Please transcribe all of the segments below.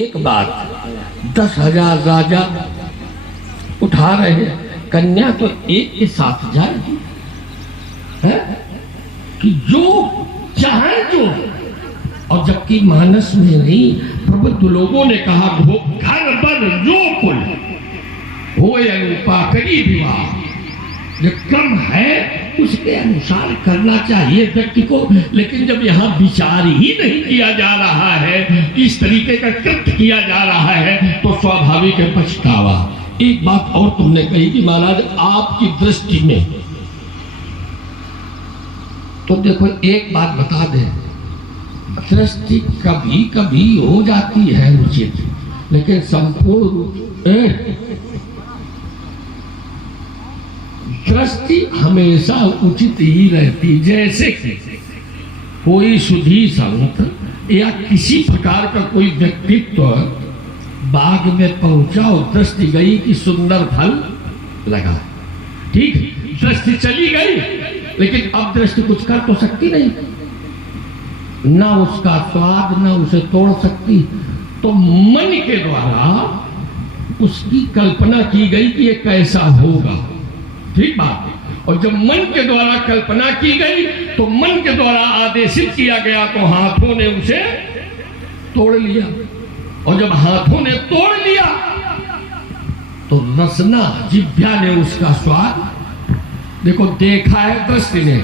एक बात 10,000 राजा उठा रहे हैं, कन्या तो एक के साथ जाएगी है कि जो चाहे जो। और जबकि मानस में नहीं, प्रबुद्ध लोगों ने कहा घर बर जो कुल हो अनुपा करी विवाह, जो क्रम है उसके अनुसार करना चाहिए व्यक्ति को। लेकिन जब यहाँ विचार ही नहीं किया जा रहा है, इस तरीके का कृत्य किया जा रहा है, तो स्वाभाविक है पछतावा। एक बात और तुमने कही कि महाराज आपकी दृष्टि में, तो देखो एक बात बता दें, दृष्टि कभी कभी हो जाती है उचित, लेकिन संपूर्ण दृष्टि हमेशा उचित ही रहती। जैसे कि कोई सुधी संत या किसी प्रकार का कोई व्यक्तित्व बाग में पहुंचा और दृष्टि गई कि सुंदर फल लगा, ठीक, दृष्टि चली गई, लेकिन अब दृष्टि कुछ कर तो सकती नहीं, ना उसका स्वाद ना उसे तोड़ सकती। तो मन के द्वारा उसकी कल्पना की गई कि ये कैसा होगा, ठीक बात है। और जब मन के द्वारा कल्पना की गई तो मन के द्वारा आदेशित किया गया, तो हाथों ने उसे तोड़ लिया। और जब हाथों ने तोड़ लिया तो रसना जिह्वा ने उसका स्वाद, देखो देखा है दृष्टि ने,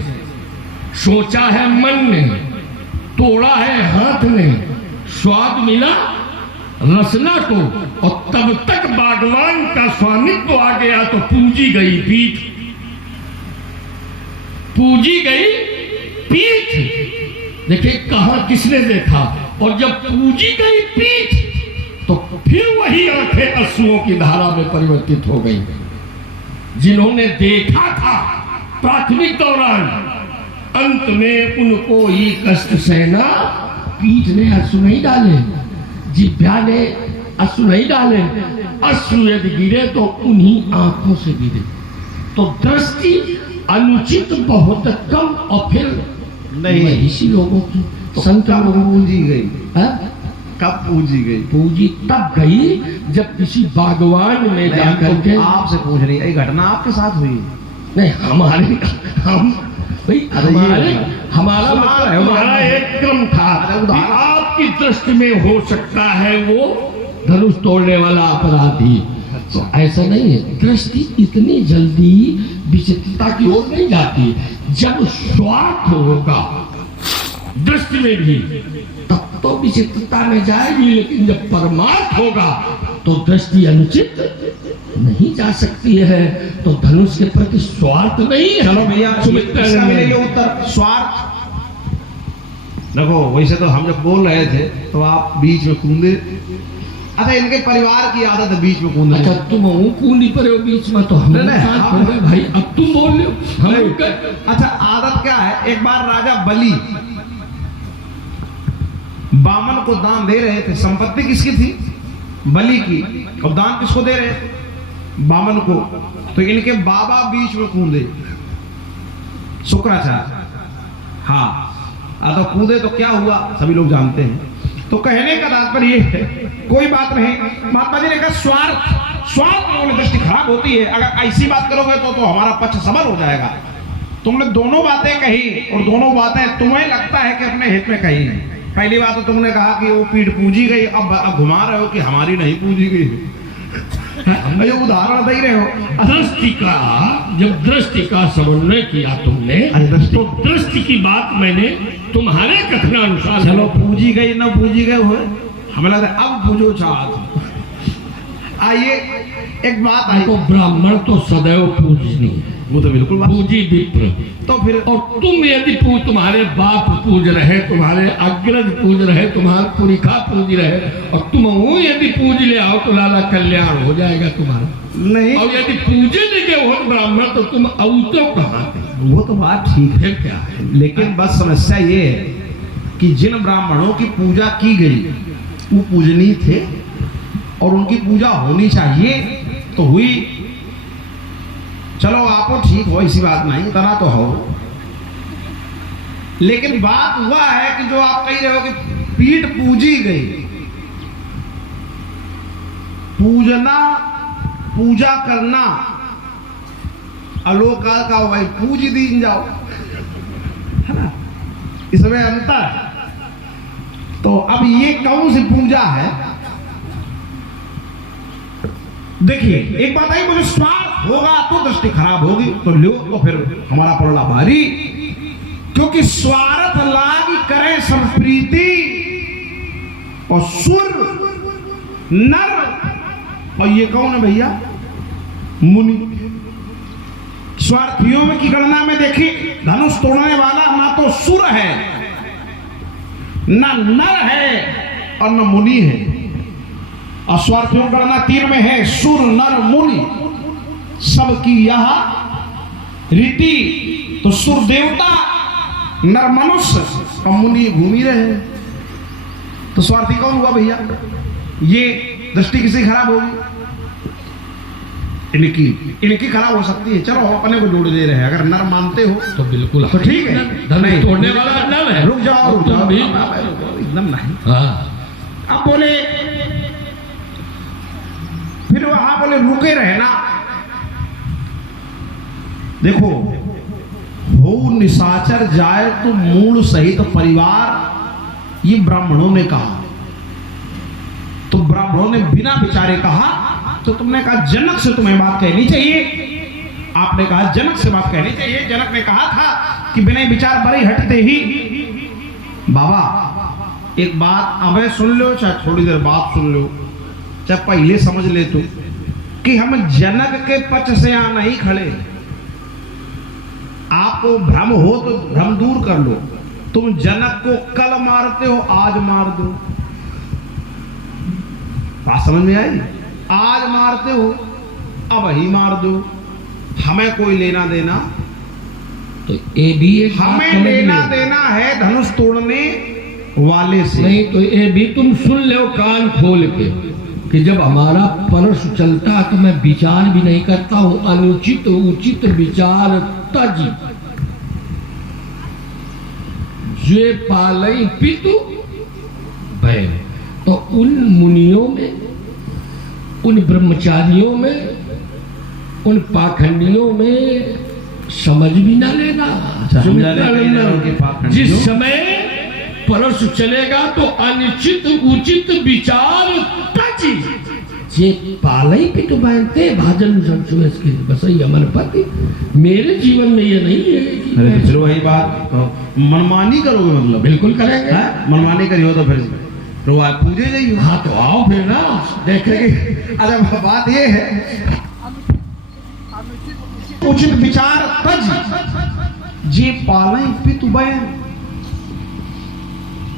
सोचा है मन ने, तोड़ा है हाथ ने, स्वाद मिला रसना को। और तब तक बागवान का स्वामित्व आ गया तो पूजी गई पीठ, पूजी गई पीठ। देखिए कहां किसने देखा, और जब पूजी गई पीठ तो फिर वही आंखें अश्रुओं की धारा में परिवर्तित हो गई। जिन्होंने देखा था प्राथमिक दौरान, अंत में उनको ही कष्ट सहना। पीठ ने अश्रु नहीं डाले, जिह्वा ने अश्रु नहीं डाले, अश्रु यदि गिरे तो उन्हीं आंखों से गिरे। तो दृष्टि अनुचित बहुत कम, और फिर नहीं इसी लोगों की तो संत लोगों पूजी गई है? कब पूजी गई? पूजी तब गई जब किसी बागवान में जाकर के। आपसे पूछ रही है, घटना आपके साथ हुई? नहीं हमारे, हम भाई हमारा मतलब हमारा एक क्रम था कि आपकी दृष्टि में हो सकता है वो धनुष तोड़ने वाला अपराधी। तो ऐसा नहीं है, दृष्टि इतनी जल्दी विचित्रता की ओर नहीं जाती। जब स्वार्थ होगा दृष्टि में भी तब तो विचित्रता में जाएगी, लेकिन जब परमार्थ होगा तो दृष्टि अनुचित नहीं जा सकती है। तो धनुष के प्रति स्वार्थ नहीं है। चलो भैया उत्तर स्वार्थ। देखो वैसे तो हम जब बोल रहे थे तो आप बीच में कूदे। अच्छा इनके परिवार की आदत है बीच में कूदने। अच्छा तुम कूदी पर हो बीच में, तो हम भाई अब तुम बोल रहे हो। अच्छा आदत क्या है, एक बार राजा बलि बामन को दान दे रहे थे। संपत्ति किसकी थी? बलि की। और दान किसको दे रहे थे? बामन को। तो इनके बाबा बीच में कूदे, शुक्राचार्य। हाँ तो कूदे तो क्या हुआ सभी लोग जानते हैं। तो कहने का तात्पर्य ये है, कोई बात नहीं। महात्मा जी ने कहा स्वार्थ में दृष्टि खराब होती है। अगर ऐसी बात करोगे तो हमारा पक्ष सबल हो जाएगा। तुमने दोनों बातें कही और दोनों बातें तुम्हें लगता है कि अपने हित में कही। पहली बात तो तुमने कहा कि वो पीठ पूजी गई, अब घुमा रहे हो कि हमारी नहीं पूजी गई, उदाहरण दे रहे हो। दृष्टि का, जब दृष्टि का समन्वय किया तुमने, तो दृष्टि की बात मैंने तुम्हारे कथनानुसार, चलो पूजी गई ना पूजी गए हो, हमें लगता है अब पूजो चाहत। आइए एक बात आई, तो ब्राह्मण तो सदैव पूजनी है, वो तो बिल्कुल पूजी विप्र। तो फिर और तुम यदि तुम्हारे बाप पूज रहे, तुम्हारे अग्रज पूज रहे, तुम्हारे पुरिखा पूज रहे, और तुम वो यदि पूज ले आओ तो लाला कल्याण हो जाएगा तुम्हारा। नहीं, और यदि पूजे नहीं हो ब्राह्मण तो तुम औतो कहाँ थे? वो तो बात ठीक है, क्या है, लेकिन बस समस्या ये है कि जिन ब्राह्मणों की पूजा की गई वो पूजनीय थे और उनकी पूजा होनी चाहिए, तो हुई। चलो आपको ठीक हो, इसी बात नहीं, तना तो हो। लेकिन बात हुआ है कि जो आप कह रहे हो कि पीठ पूजी गई, पूजना, पूजा करना अलोकाल का भाई पूज दीन जाओ, है ना, इसमें अंतर है। तो अब ये कौन सी पूजा है? देखिए एक बात आई, मुझे स्वार्थ होगा तो दृष्टि खराब होगी, तो लो तो फिर हमारा पड़ला भारी, क्योंकि स्वार्थ लागी करे संप्रीति और सुर नर, और ये कौन है भैया? मुनि। स्वार्थियों में की गणना में देखी, धनुष तोड़ने वाला ना तो सुर है, ना नर है और न मुनि है। और स्वार्थियों की गणना 3 में है, सुर नर मुनि सबकी यह रीति। तो सुर देवता, नर मनुष्य और मुनि घूमी रहे। तो स्वार्थी कौन हुआ भैया? ये दृष्टि किसी खराब होगी? इनकी खराब हो सकती है। चलो अपने को जोड़ दे रहे हैं, अगर नर मानते हो तो बिल्कुल तो ठीक है। धनुष तोड़ने वाला नर है। रुक जाओ एकदम नहीं। हाँ। अब बोले फिर वहां बोले रुके रहना। देखो, हो निशाचर जाए तो मूल सहित परिवार, ये ब्राह्मणों ने कहा। तो ब्राह्मणों ने बिना विचारे कहा, तो तुमने कहा जनक से तुम्हें बात कहनी चाहिए। आपने कहा जनक से बात कहनी चाहिए। जनक ने कहा था कि बिना विचार बड़े हटते ही। बाबा एक बात अबे सुन लो, चाहे थोड़ी देर बात सुन लो, चाहे पहले समझ ले तो, कि हम जनक के पक्ष से यहां नहीं खड़े। आपको भ्रम हो तो भ्रम दूर कर लो। तुम जनक को कल मारते हो, आज मार दो। बात समझ में आई? आज मारते हो, अब ही मार दो। हमें कोई लेना देना तो ये भी एक हमें लेना देना है धनुष तोड़ने वाले से। नहीं तो ये भी तुम सुन लो कान खोल के, कि जब हमारा परस चलता तो मैं विचार भी नहीं करता हूं, अनुचित उचित विचार तज जे पालई पितु भय। तो उन मुनियों में, उन ब्रह्मचारियों में, उन पाखंडियों में समझ भी ना लेना। जिस समय परस चलेगा तो अनुचित उचित विचार तज जे पालई पिट बांधते भाजन संसुएस के बसई अमर पति। मेरे जीवन में ये नहीं है कि अरे चलो वही बात, मनमानी करोगे मतलब? बिल्कुल करेंगे। मनमानी करियो तो फिर तो आप पूजे जाइए। हाँ तो आओ फिर ना देखेंगे। अरे बात ये है, उचित विचार तज जे पालई पितु बयन।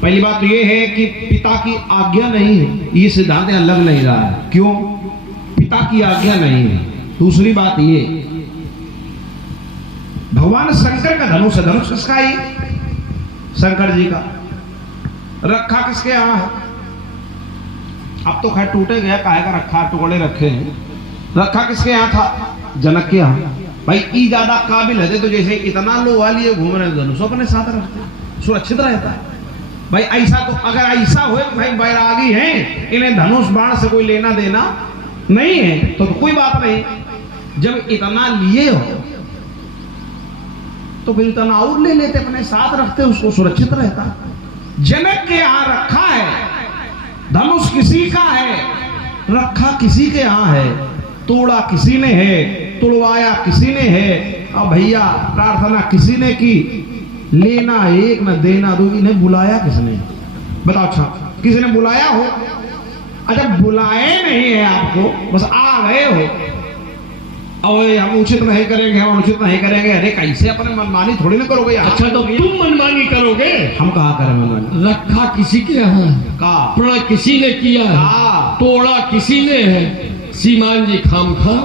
पहली बात तो ये है कि पिता की आज्ञा नहीं है, ये सिद्धांत अलग नहीं रहा है। क्यों? पिता की आज्ञा नहीं है। दूसरी बात ये, भगवान शंकर का धनुष है। धनुष किसका है? शंकर जी का। रखा किसके यहां है? अब तो खैर टूटे गया, काहे का रखा, टुकड़े रखे हैं। रखा किसके यहां था? जनक के यहां। भाई ई ज्यादा काबिल है तो जैसे इतना लोहा लिए घूम रहे धनुष अपने साथ रखते, सुरक्षित रहता है। भाई ऐसा तो अगर ऐसा हो भाई बैरागी हैं, इन्हें धनुष बाण से कोई लेना देना नहीं है तो कोई बात नहीं। जब इतना लिए हो तो फिर इतना और ले लेते, अपने साथ रखते, उसको सुरक्षित रहता। जनक के यहां रखा है, धनुष किसी का है, रखा किसी के यहां है, तोड़ा किसी ने है, तुड़वाया किसी ने है, और भैया प्रार्थना किसी ने की। लेना एक न देना दो। इन्हें बुलाया किसने? बताओ। अच्छा किसी ने बुलाया हो? अच्छा बुलाए नहीं है आपको, बस आ गए हो और हम उचित नहीं करेंगे, हम अनुचित नहीं करेंगे। अरे कैसे अपने मनमानी थोड़ी ना करोगे यार। अच्छा तो तुम मनमानी करोगे? हम कहा करें मनमानी? रखा किसी के यहाँ का, प्रण किसी ने किया है, तोड़ा किसी ने है। सीमान जी खामखा,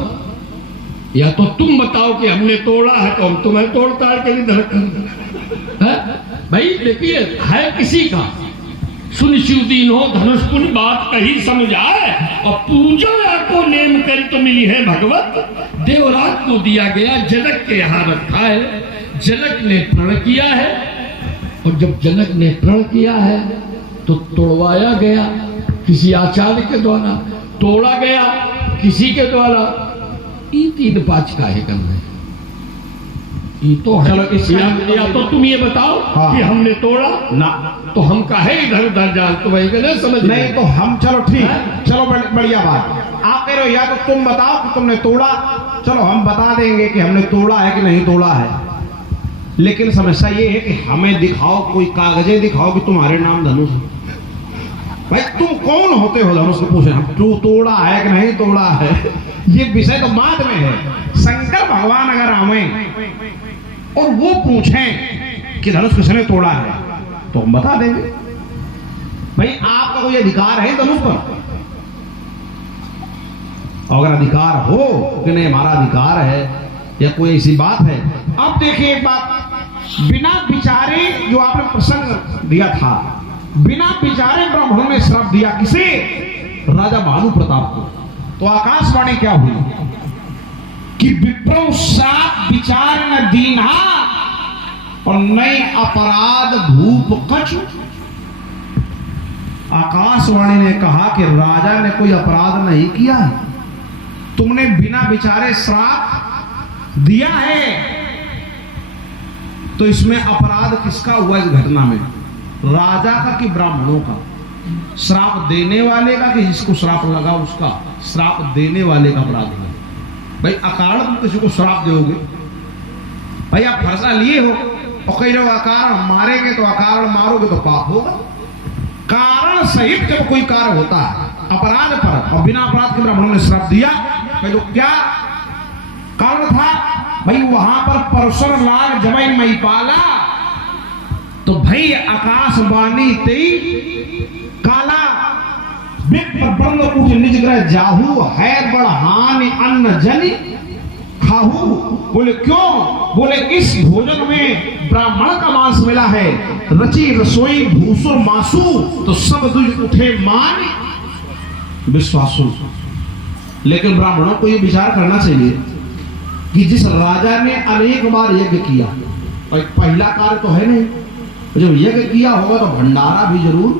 या तो तुम बताओ कि हमने तोड़ा है तो हम तुम्हें तोड़ताड़ के लिए धड़क भाई। देखिए है किसी का, सुनिश्चित हो धनुष पुण्य बात कही समझाए, और पूजा को नेम कर तो मिली है भगवत। देवराज को दिया गया, जनक के यहाँ रखा है। जनक ने प्रण किया है, और जब जनक ने प्रण किया है तो तोड़वाया गया। किसी आचार्य के द्वारा, तोड़ा गया किसी के द्वारा। ये 3-5 काहे करना है? ये तो है। चलो या तो तुम ये बताओ हाँ। कि हमने तोड़ा ना, तो हम काहे इधर उधर जान, तो वही नहीं समझ नहीं तो हम, चलो ठीक, चलो बढ़िया बात। आप कह रहे हो या तो तुम बताओ कि तुमने तोड़ा, चलो हम बता देंगे कि हमने तोड़ा है कि नहीं तोड़ा है। लेकिन समस्या ये है कि हमें दिखाओ, कोई कागजें दिखाओ कि तुम्हारे नाम धनुष है। भाई तुम कौन होते हो धनुष को पूछे? हम तू तोड़ा है कि नहीं तोड़ा है, ये विषय तो बाद में है। शंकर भगवान अगर आवे और वो पूछें कि धनुष किसने तोड़ा है तो हम बता देंगे। भाई आपका कोई अधिकार है धनुष पर? अगर अधिकार हो कि नहीं हमारा अधिकार है या कोई ऐसी बात है। अब देखिए एक बात, बिना विचारे जो आपने प्रसंग दिया था, बिना विचारे ब्राह्मणों ने श्राप दिया किसे? राजा भानु प्रताप को। तो आकाशवाणी क्या हुई कि विप्रो साप विचार न दीना और नई अपराध भूप कछु। आकाशवाणी ने कहा कि राजा ने कोई अपराध नहीं किया है, तुमने बिना विचारे श्राप दिया है, तो इसमें अपराध किसका हुआ इस घटना में? राजा का कि ब्राह्मणों का? श्राप देने वाले का कि जिसको श्राप लगा उसका? श्राप देने वाले का अपराध है। भाई अकारण तुम किसी को श्राप दोगे? भाई आप फैसला लिए हो और कई लोग अकारण मारेंगे तो अकारण मारोगे तो पाप होगा। कारण सहित जब कोई कार्य होता है अपराध पर और बिना अपराध के ब्राह्मणों ने श्राप दिया, तो क्या कारण था? भाई वहां पर परसर लाल जमई मई पाला, तो भाई आकाशवाणी तेई काला निज ग्रह जाहू है बढ़हान अन्न जनि खाहू। बोले क्यों? बोले इस भोजन में ब्राह्मण का मांस मिला है, रची रसोई भूसुर मासू, तो सब दुज उठे मान विश्वासु। लेकिन ब्राह्मणों को यह विचार करना चाहिए कि जिस राजा ने अनेक बार यज्ञ किया, और पहला कार्य तो है नहीं, जब यज्ञ किया होगा तो भंडारा भी जरूर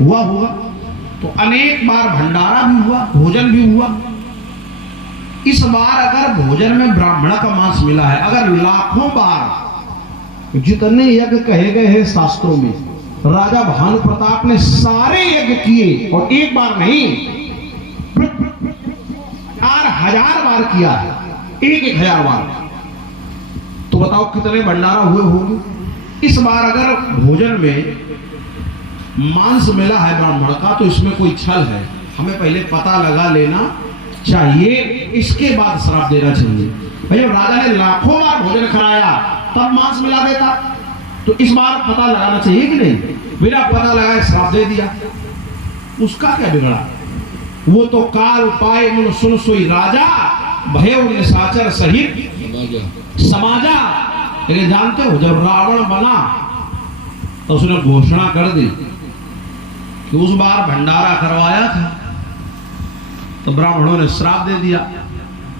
हुआ होगा, तो अनेक बार भंडारा भी हुआ, भोजन भी हुआ। इस बार अगर भोजन में ब्राह्मण का मांस मिला है, अगर लाखों बार जितने यज्ञ कहे गए हैं शास्त्रों में, राजा भानु प्रताप ने सारे यज्ञ किए और एक बार नहीं 4000 बार किया है, 1000 बार, तो बताओ कितने भंडारा हुए होंगे। इस बार अगर भोजन में मांस मिला है ब्राह्मण का, तो इसमें कोई छल है, हमें पहले पता लगा लेना चाहिए, इसके बाद श्राप देना चाहिए। भाई जब राजा ने लाखों बार भोजन कराया तब मांस मिला देता, तो इस बार पता लगाना चाहिए कि नहीं? बिना पता लगाए श्राप दे दिया, उसका क्या बिगड़ा? वो तो काल पाए मुन सुन सोई राजा, भय निशाचर सहित समाजा। लेकिन जानते हो जब रावण बना तो उसने घोषणा कर दी कि उस बार भंडारा करवाया था, तो ब्राह्मणों ने श्राप दे दिया,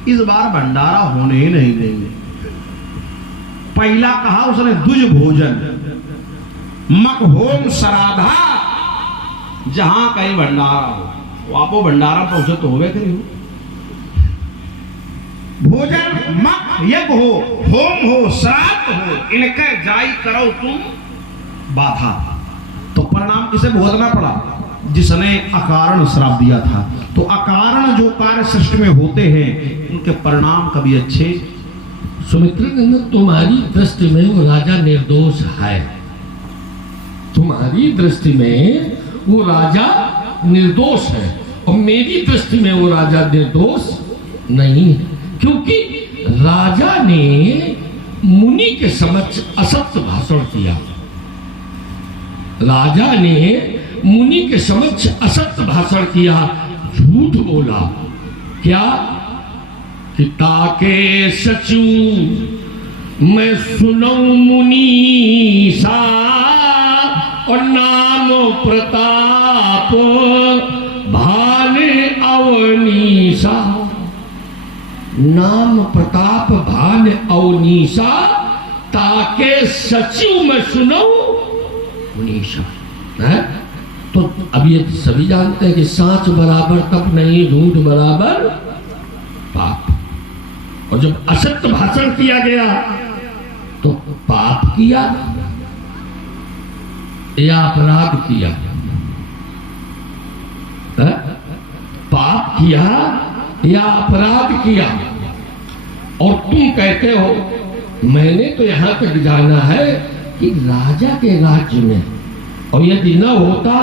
इस बार भंडारा होने ही नहीं देंगे। पहला कहा उसने दुज भोजन मक होम सराधा, जहां कहीं भंडारा हो, आपो भंडारा पहुंचे तो होवे करी हो। भोजन मक यज्ञ हो, होम हो, श्राद्ध हो, इनके जाई करो तुम बाधा। तो परिणाम किसे भुगतना पड़ा? जिसने अकारण श्राप दिया था। तो अकारण जो कार्य सृष्टि में होते हैं उनके परिणाम कभी अच्छे। सुमित्रा नंदन, तुम्हारी दृष्टि में वो राजा निर्दोष है, तुम्हारी दृष्टि में वो राजा निर्दोष है, और मेरी दृष्टि में वो राजा निर्दोष नहीं है, क्योंकि राजा ने मुनि के समक्ष असत्य भाषण किया। राजा ने मुनि के समक्ष असत्य भाषण किया, झूठ बोला। क्या? कि ताके सचू मैं सुनऊं मुनीसा, और नाम प्रताप भान अवनीसा। नाम प्रताप भान अवनीसा, ताके सचिव में सुनऊं मुनीसा। तो अब ये सभी जानते हैं कि सांच बराबर तप नहीं, झूठ बराबर पाप। और जब असत्य भाषण किया गया तो पाप किया या अपराध किया? पाप किया या अपराध किया? और तुम कहते हो मैंने तो यहां तक जाना है कि राजा के राज्य में, और यदि न होता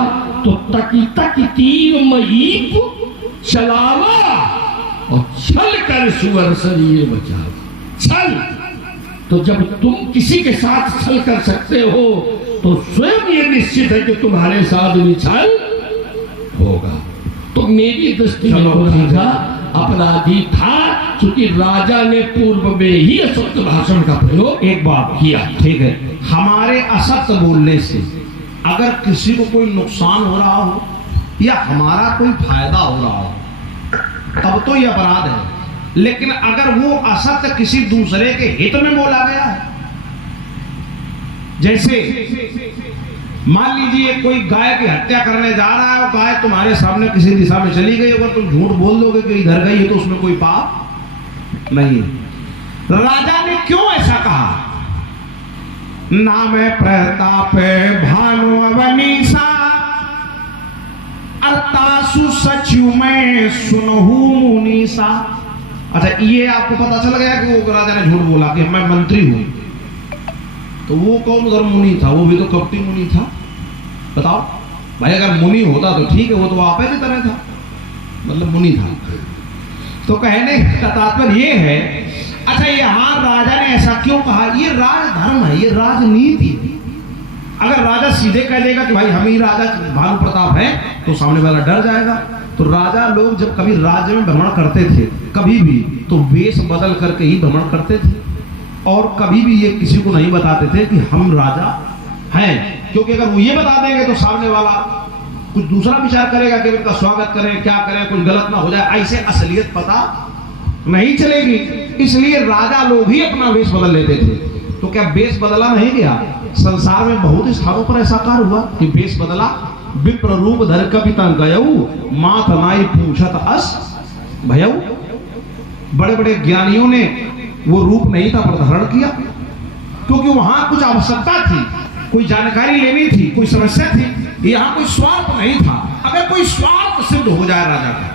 तो तकी तक तीर मईप चलावा और छल कर सुअर शरीर बचावा। छल, तो जब तुम किसी के साथ छल कर सकते हो तो स्वयं ये निश्चित है कि तुम्हारे साथ भी छल होगा। तो मेरी दृष्टि में तो राजा अपराधी था, क्योंकि राजा ने पूर्व में ही असत्य भाषण का प्रयोग एक बार किया। ठीक है, हमारे असत्य बोलने से अगर किसी को कोई नुकसान हो रहा हो या हमारा कोई फायदा हो रहा हो तब तो यह अपराध है। लेकिन अगर वो असत्य किसी दूसरे के हित में बोला गया है, जैसे मान लीजिए कोई गाय की हत्या करने जा रहा है और गाय तुम्हारे सामने किसी दिशा में चली गई, अगर तुम झूठ बोल दोगे कि इधर गई है तो उसमें कोई पाप नहीं। राजा ने क्यों ऐसा कहा? नाम प्रताप भानु अवनीसा अर्थासु सचिव में सुनहु मुनीसा। अच्छा, ये आपको पता चल गया कि वो राजा ने झूठ बोला कि मैं मंत्री हूं, तो वो कौन उधर मुनि था? वो भी तो कपटी मुनि था। बताओ भाई, अगर मुनि होता तो ठीक है, वो तो आप ही तरह था, मतलब मुनि था। तो कहने का तात्पर्य ये है, अच्छा यहां राजा ने ऐसा क्यों कहा? ये राजधर्म है, ये राजनीति। अगर राजा सीधे कह देगा कि भाई हम ही राजा भानु प्रताप हैं, तो सामने वाला डर जाएगा। तो राजा लोग जब कभी राज्य में भ्रमण करते थे, कभी भी, तो वेश बदल करके ही भ्रमण करते थे, और कभी भी ये किसी को नहीं बताते थे कि हम राजा हैं, क्योंकि अगर वो ये बता देंगे तो सामने वाला कुछ दूसरा विचार करेगा कि इनका स्वागत करें, क्या करें, कुछ गलत ना हो जाए, ऐसे असलियत पता नहीं चलेगी। इसलिए राजा लोग ही अपना वेश बदल लेते थे। तो क्या वेश बदला नहीं गया? संसार में बहुत स्थानों पर ऐसा कार्य हुआ कि वेश बदला। विप्र रूप धर कपिता गयऊ मात नाई पूछत अस भयऊ। बड़े बड़े ज्ञानियों ने वो रूप नहीं था पर धारण किया, क्योंकि वहां कुछ आवश्यकता थी, कोई जानकारी लेनी थी, कोई समस्या थी। यहाँ कोई स्वार्थ नहीं था। अगर कोई स्वार्थ सिद्ध हो जाए राजा का,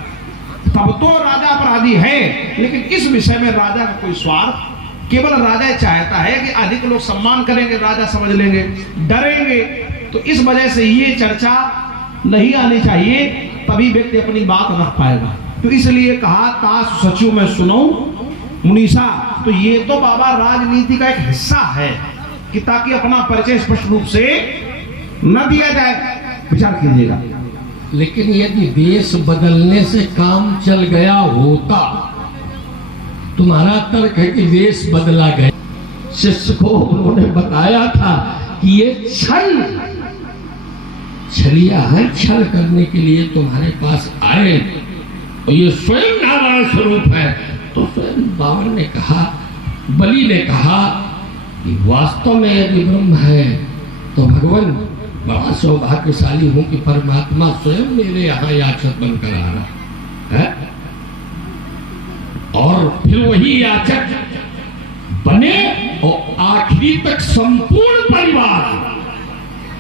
तब तो राजा अपराधी है। लेकिन इस विषय में राजा का कोई स्वार्थ, केवल राजा चाहता है कि अधिक लोग सम्मान करेंगे, राजा समझ लेंगे, डरेंगे। तो इस वजह से ये चर्चा नहीं आनी चाहिए, तभी व्यक्ति अपनी बात रख पाएगा। तो इसलिए कहा तास सचिव में सुनो मुनीसा। तो ये तो बाबा राजनीति का एक हिस्सा है कि ताकि अपना परिचय स्पष्ट रूप से न दिया जाए। विचार कीजिएगा। लेकिन यदि वेश बदलने से काम चल गया होता, तुम्हारा तर्क है कि वेश बदला गया, शिष्य को उन्होंने बताया था कि ये छलिया है, छल करने के लिए तुम्हारे पास आए, और ये स्वयं नारायण स्वरूप है। तो स्वयं बावन ने कहा, बलि ने कहा कि वास्तव में यदि ब्रह्म है तो भगवान बड़ा सौभाग्यशाली हूं कि परमात्मा स्वयं मेरे यहाँ याचक बनकर आ रहा है। और फिर वही याचक बने और आखिरी तक संपूर्ण परिवार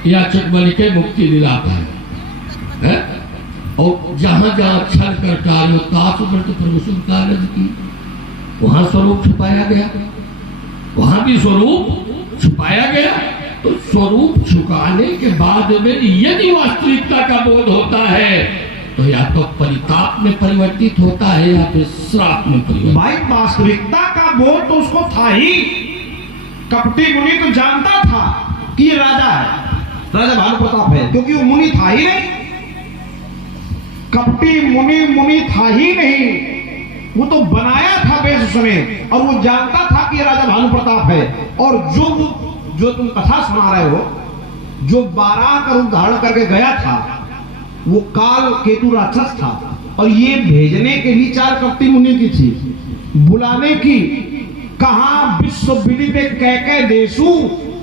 याचक बन के मुक्ति दिलाता है। और जहां जहां छल कर कार्य प्रभुषुभ कार्य की, वहां स्वरूप छुपाया गया, वहां भी स्वरूप छुपाया गया। तो स्वरूप छुपाने के बाद में यदि वास्तविकता का बोध होता है तो या तो परिताप में परिवर्तित होता है या फिर श्राप में परिवर्तित। भाई वास्तविकता का बोध तो उसको था ही। कपटी मुनि तो जानता था कि ये राजा है, राजा भानु प्रताप है, क्योंकि वो मुनि था ही नहीं। कपटी मुनि था ही नहीं, वो तो बनाया था वेश उसने, और वो जानता था कि ये राजा भानु प्रताप है। और जो तुम कथा सुना रहे हो, जो 12 का रूप धारण करके गया था, वो काल केतु राक्षस था। और ये भेजने के लिए 4 कपटी मुनि की थी, बुलाने की। कहा विश्व विदित कह देशु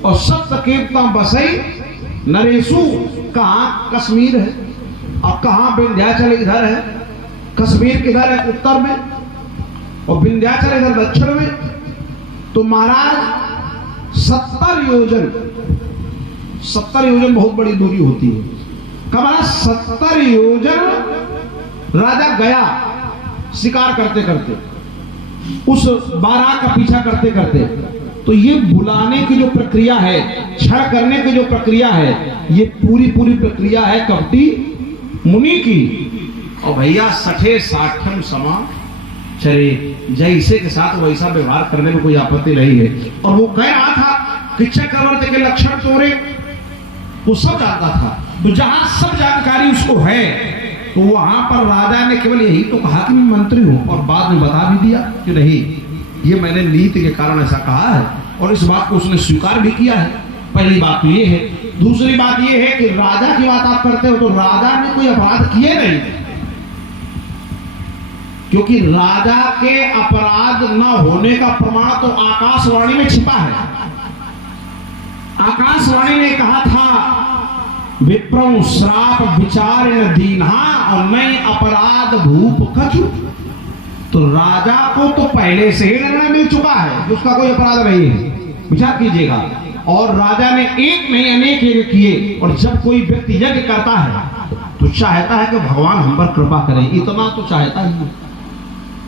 और सत्य कीर्तन बसई नरेशु। कहाँ कश्मीर है और कहाँ विंध्याचल इधर है। कश्मीर किधर है? उत्तर में, और विंध्याचल इधर दक्षिण में। तो महाराज 70 योजन बहुत बड़ी दूरी होती है। कब 70 योजन राजा गया शिकार करते करते, उस बारात का पीछा करते करते। तो ये बुलाने की जो प्रक्रिया है, छड़ करने की जो प्रक्रिया है, ये पूरी प्रक्रिया है कपटी मुनि की। और भैया 60 समा चले, जैसे के साथ वैसा व्यवहार करने में कोई आपत्ति नहीं है। और वो कह रहा था कि चक्रवर्ती के लक्षण तोरे, वो सब जानता था। तो जहां सब जानकारी उसको है, तो वहां पर राजा ने केवल यही तो कहा कि मैं मंत्री हूं, और बाद में बता भी दिया कि नहीं, ये मैंने नीति के कारण ऐसा कहा है, और इस बात को उसने स्वीकार भी किया है। पहली बात ये है। दूसरी बात ये है कि राजा की बात आप करते हो, तो राजा ने कोई अपराध किए नहीं, क्योंकि राजा के अपराध न होने का प्रमाण तो आकाशवाणी में छिपा है। आकाशवाणी ने कहा था विप्रं श्राप विचार दीन्हा और नई अपराध भूप कछु। तो राजा को तो पहले से ही निर्णय मिल चुका है कि उसका कोई अपराध नहीं है, विचार कीजिएगा। और राजा ने एक नहीं अनेक यज्ञ किए, और जब कोई व्यक्ति यज्ञ करता है तो चाहता है कि भगवान हम पर कृपा करें, इतना तो चाहता ही है।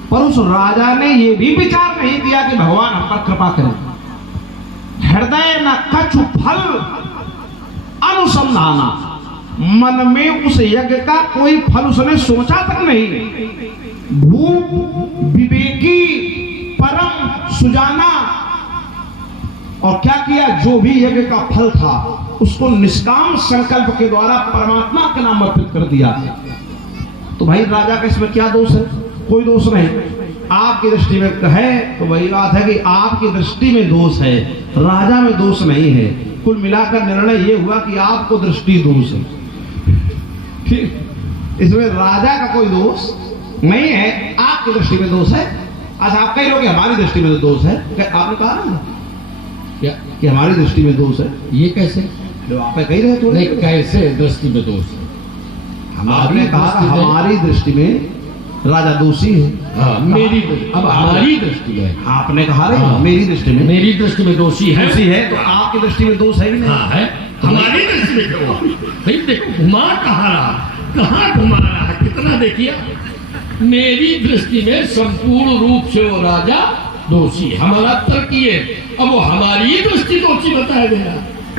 पर उस राजा ने यह भी विचार नहीं किया कि भगवान हम पर कृपा करें। हृदय न कछु फल अनुसंधाना, मन में उस यज्ञ का कोई फल उसने सोचा तक नहीं। भूप विवेकी परम सुजाना, और क्या किया, जो भी यज्ञ का फल था उसको निष्काम संकल्प के द्वारा परमात्मा के नाम अर्पित कर दिया। तो भाई राजा का इसमें क्या दोष है? कोई दोष नहीं। आपकी दृष्टि में है तो वही बात है कि आपकी दृष्टि में दोष है, राजा में दोष नहीं है। कुल मिलाकर निर्णय ये हुआ कि आपको दृष्टि दोष है, ठीक, इसमें राजा का कोई दोष नहीं है, आपकी दृष्टि में दोष है। अच्छा, आप कई लोग हमारी दृष्टि में दोष है, आपने कहा ना क्या कि हमारी दृष्टि में दोष है? ये कैसे? आप कह रहे तो नहीं, कैसे दृष्टि में दोष है? आपने कहा हमारी दृष्टि में राजा दोषी है। हाँ, मेरी अब हमारी दृष्टि में आपने कहा हाँ, मेरी दृष्टि में, मेरी दृष्टि में दोषी है, तो आपकी दृष्टि में दोष है भी नहीं? हाँ है। हमारी दृष्टि में क्यों? भाई देखो, घुमा कहाँ घुमा रहा, कितना देखिए। मेरी दृष्टि में संपूर्ण रूप से वो राजा दोषी, हमारा तर्क ये। अब वो हमारी दृष्टि दोषी बताया गया,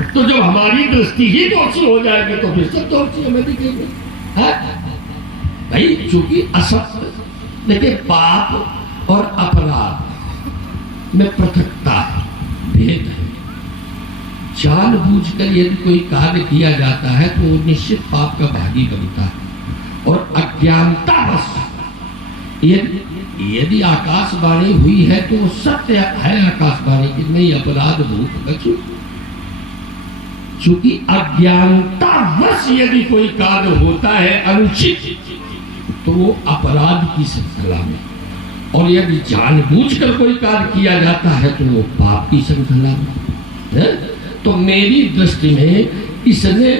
तो जब हमारी दृष्टि ही दोषी हो जाएगी तो फिर सब दोषी हमें दिखेंगे। भाई चूंकि असत्य, देखिए पाप और अपराध में पृथकता भेद है। जानबूझकर यदि कोई कार्य किया जाता है तो वो निश्चित पाप का भागी बनता है, और अज्ञानतावश यदि आकाशवाणी हुई है तो वो सत्य है आकाशवाणी की, नहीं अपराध भूत कछु। चूंकि अज्ञानतावश यदि कोई कार्य होता है अनुचित, तो वो अपराध की श्रृंखला में, और यदि जानबूझकर कोई कार्य किया जाता है तो वो पाप की श्रृंखला में। तो मेरी दृष्टि में इसने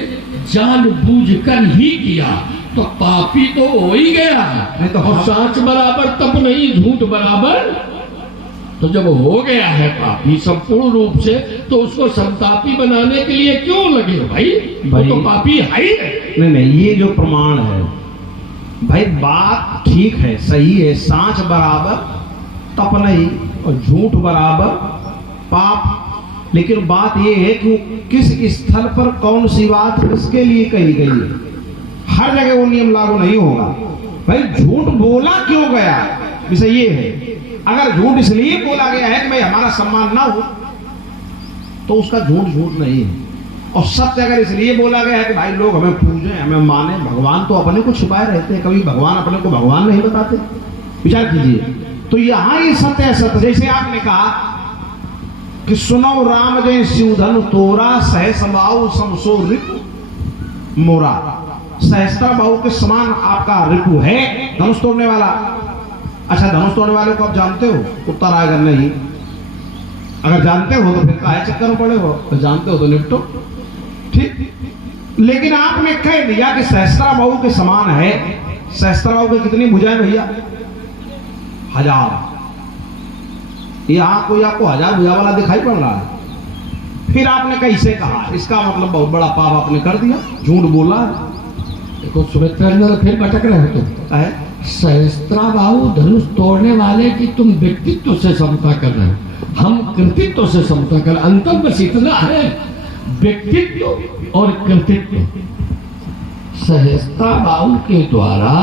जानबूझकर ही किया तो पापी तो हो ही गया। नहीं तो साच बराबर तब नहीं, झूठ बराबर। तो जब हो गया है पापी संपूर्ण रूप से, तो उसको संतापी बनाने के लिए क्यों लगे भाई? तो पापी है ही नहीं, ये जो प्रमाण है भाई, बात ठीक है, सही है। सांच बराबर तप नहीं और झूठ बराबर पाप। लेकिन बात यह है कि किस स्थल पर कौन सी बात किसके लिए कही गई है, हर जगह वो नियम लागू नहीं होगा। भाई झूठ बोला क्यों गया, विषय ये है। अगर झूठ इसलिए बोला गया है कि भाई हमारा सम्मान ना हो, तो उसका झूठ नहीं है। और सत्य अगर इसलिए बोला गया है कि भाई लोग हमें पूजें, हमें माने, भगवान तो अपने को छुपाए रहते हैं, कभी भगवान अपने को भगवान नहीं बताते। विचार कीजिए। तो यहां ये सत्य है। सत्य जैसे आपने कहा कि सुनो राम जय शिवधन तोरा, सहस बाहु समसो रिपु मोरा। सहस्त्र बाहु के समान आपका रिपु है, धनुष तोड़ने वाला। अच्छा, धनुष तोड़ने वाले को आप जानते हो? उत्तर आएगा नहीं। अगर जानते हो तो फिर काहे चक्कर में पड़े हो? तो जानते हो तो निपटो, ठीक। लेकिन आपने कह दिया कि सहस्त्रा बाहु के समान है। सहस्त्रा बाहु की कितनी भुजाएं भैया? 1000। यहां कोई आपको 1000 भुजा वाला दिखाई पड़ रहा है? फिर आपने कैसे कहा? इसका मतलब बहुत बड़ा पाप आपने कर दिया, झूठ बोला है। देखो सुमित्रा, फिर भटक रहे हो तुम। है सहस्त्राबाहु धनुष तोड़ने वाले की तुम व्यक्तित्व से समता कर रहे हो, हम कृतित्व से समता कर। अंतर बस इतना है, व्यक्तित्व और कृतित्व। सहस्त्राबाहु के द्वारा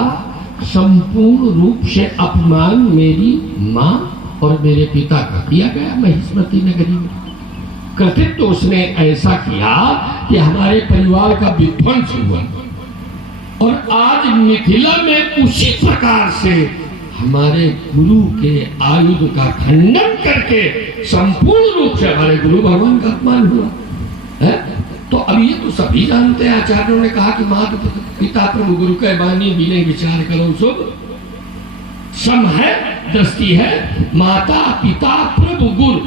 संपूर्ण रूप से अपमान मेरी माँ और मेरे पिता का किया गया महिष्मती नगरी में। कृतित्व उसने ऐसा किया कि हमारे परिवार का विध्वंस हुआ, और आज मिथिला में उसी प्रकार से हमारे गुरु के आयुध का खंडन करके संपूर्ण रूप से हमारे गुरु भगवान का अपमान हुआ है। तो अब ये तो सभी जानते हैं, आचार्यों ने कहा कि माता पिता प्रभु गुरु के बानी बिने विचार करो शुभ सम है दृष्टि है, माता पिता प्रभु गुरु,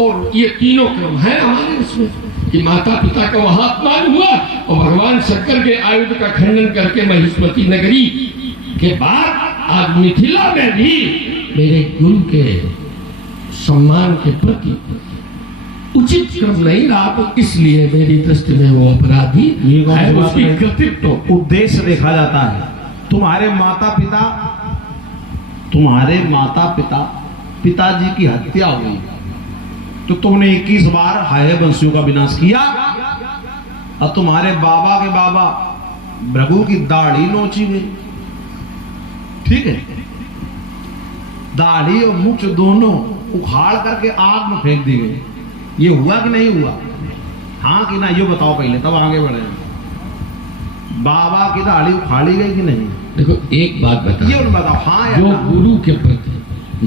और ये तीनों क्रम है हमारे उसमें कि माता पिता का वहां अपमान हुआ और भगवान शंकर के आयुध का खंडन करके महिष्मती नगरी के बाद आज मिथिला में भी मेरे गुरु के सम्मान के प्रति उचित क्रम नहीं रहा, तो इसलिए मेरी दृष्टि में वो अपराधी है। उसकी कृतित्व उद्देश्य देखा जाता है। तुम्हारे माता पिता पिताजी की हत्या हुई तो तुमने 21 बार हाय वंशियों का विनाश किया, और तुम्हारे बाबा के बाबा भृगु की दाढ़ी नोची गई। ठीक है, दाढ़ी और मुछ दोनों उखाड़ करके आग में फेंक दी गई। ये हुआ कि नहीं हुआ? हाँ कि ना, ये बताओ पहले, तब आगे बढ़े। बाबा की दाढ़ी उखाड़ी गई कि नहीं? देखो एक बात बताओ, ये बताओ। हाँ या जो ना? गुरु के प्रति,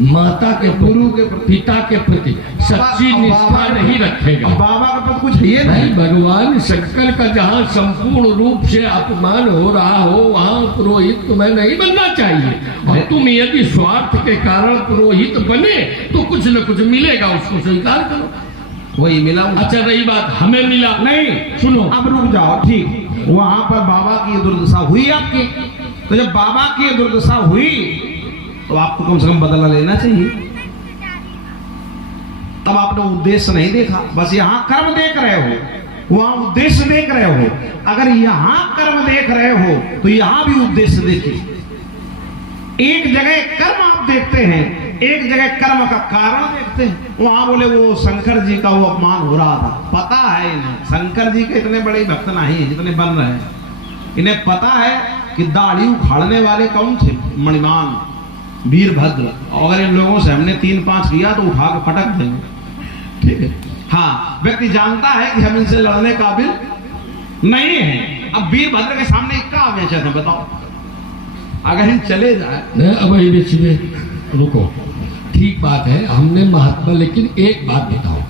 माता के गुरु के पिता के प्रति सच्ची निष्ठा नहीं रखेगा, बाबा का पद कुछ है नहीं। भगवान शंकर का जहाँ संपूर्ण रूप से अपमान हो रहा हो वहाँ पुरोहित तुम्हें नहीं बनना चाहिए, और तुम यदि स्वार्थ के कारण पुरोहित बने तो कुछ न कुछ मिलेगा, उसको स्वीकार करो। वही मिला। अच्छा रही बात हमें मिला नहीं, सुनो अब रुक जाओ। ठीक, वहां पर बाबा की दुर्दशा हुई आपकी, तो जब बाबा की दुर्दशा हुई तो आपको कम से कम बदला लेना चाहिए। तब आपने उद्देश्य नहीं देखा, बस यहाँ कर्म देख रहे हो, वहां उद्देश्य देख रहे हो। अगर यहाँ कर्म देख रहे हो तो यहाँ भी उद्देश्य देखिए। एक जगह कर्म आप देखते हैं, एक जगह कर्म का कारण देखते हैं। वहां बोले वो शंकर जी का वो अपमान हो रहा था, पता है इन्हें शंकर जी के इतने बड़े भक्त नहीं है जितने बन रहे हैं। इन्हें पता है कि दाढ़ी उखाड़ने वाले कौन थे? मणिमान, वीरभद्र। अगर इन लोगों से हमने 3-5 किया तो उठा के फटक देंगे। ठीक है, हाँ, व्यक्ति जानता है कि हम इनसे लड़ने काबिल नहीं है। अब वीरभद्र के सामने क्या आवेश है बताओ? अगर हम चले जाए अब बीच में रुको, ठीक बात है, हमने महात्मा, लेकिन एक बात बताओ,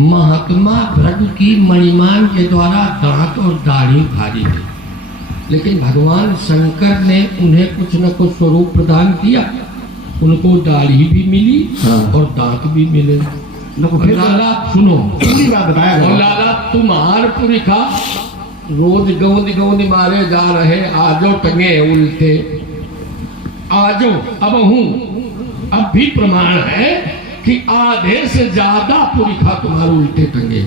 महात्मा भृगु की मणिमान के द्वारा दांत और दाढ़ी उखाड़ी गई, लेकिन भगवान शंकर ने उन्हें कुछ न कुछ स्वरूप प्रदान किया। उनको दाढ़ी भी मिली और दांत भी मिले। लाला सुनो, बात बताया। और लाला तुम्हार पुरिखा रोज गौंद गौंद मारे जा रहे, आजो टंगे उल्टे, आजो अब हूं, अब भी प्रमाण है कि आधे से ज्यादा पुरिखा तुम्हारे उल्टे टंगे।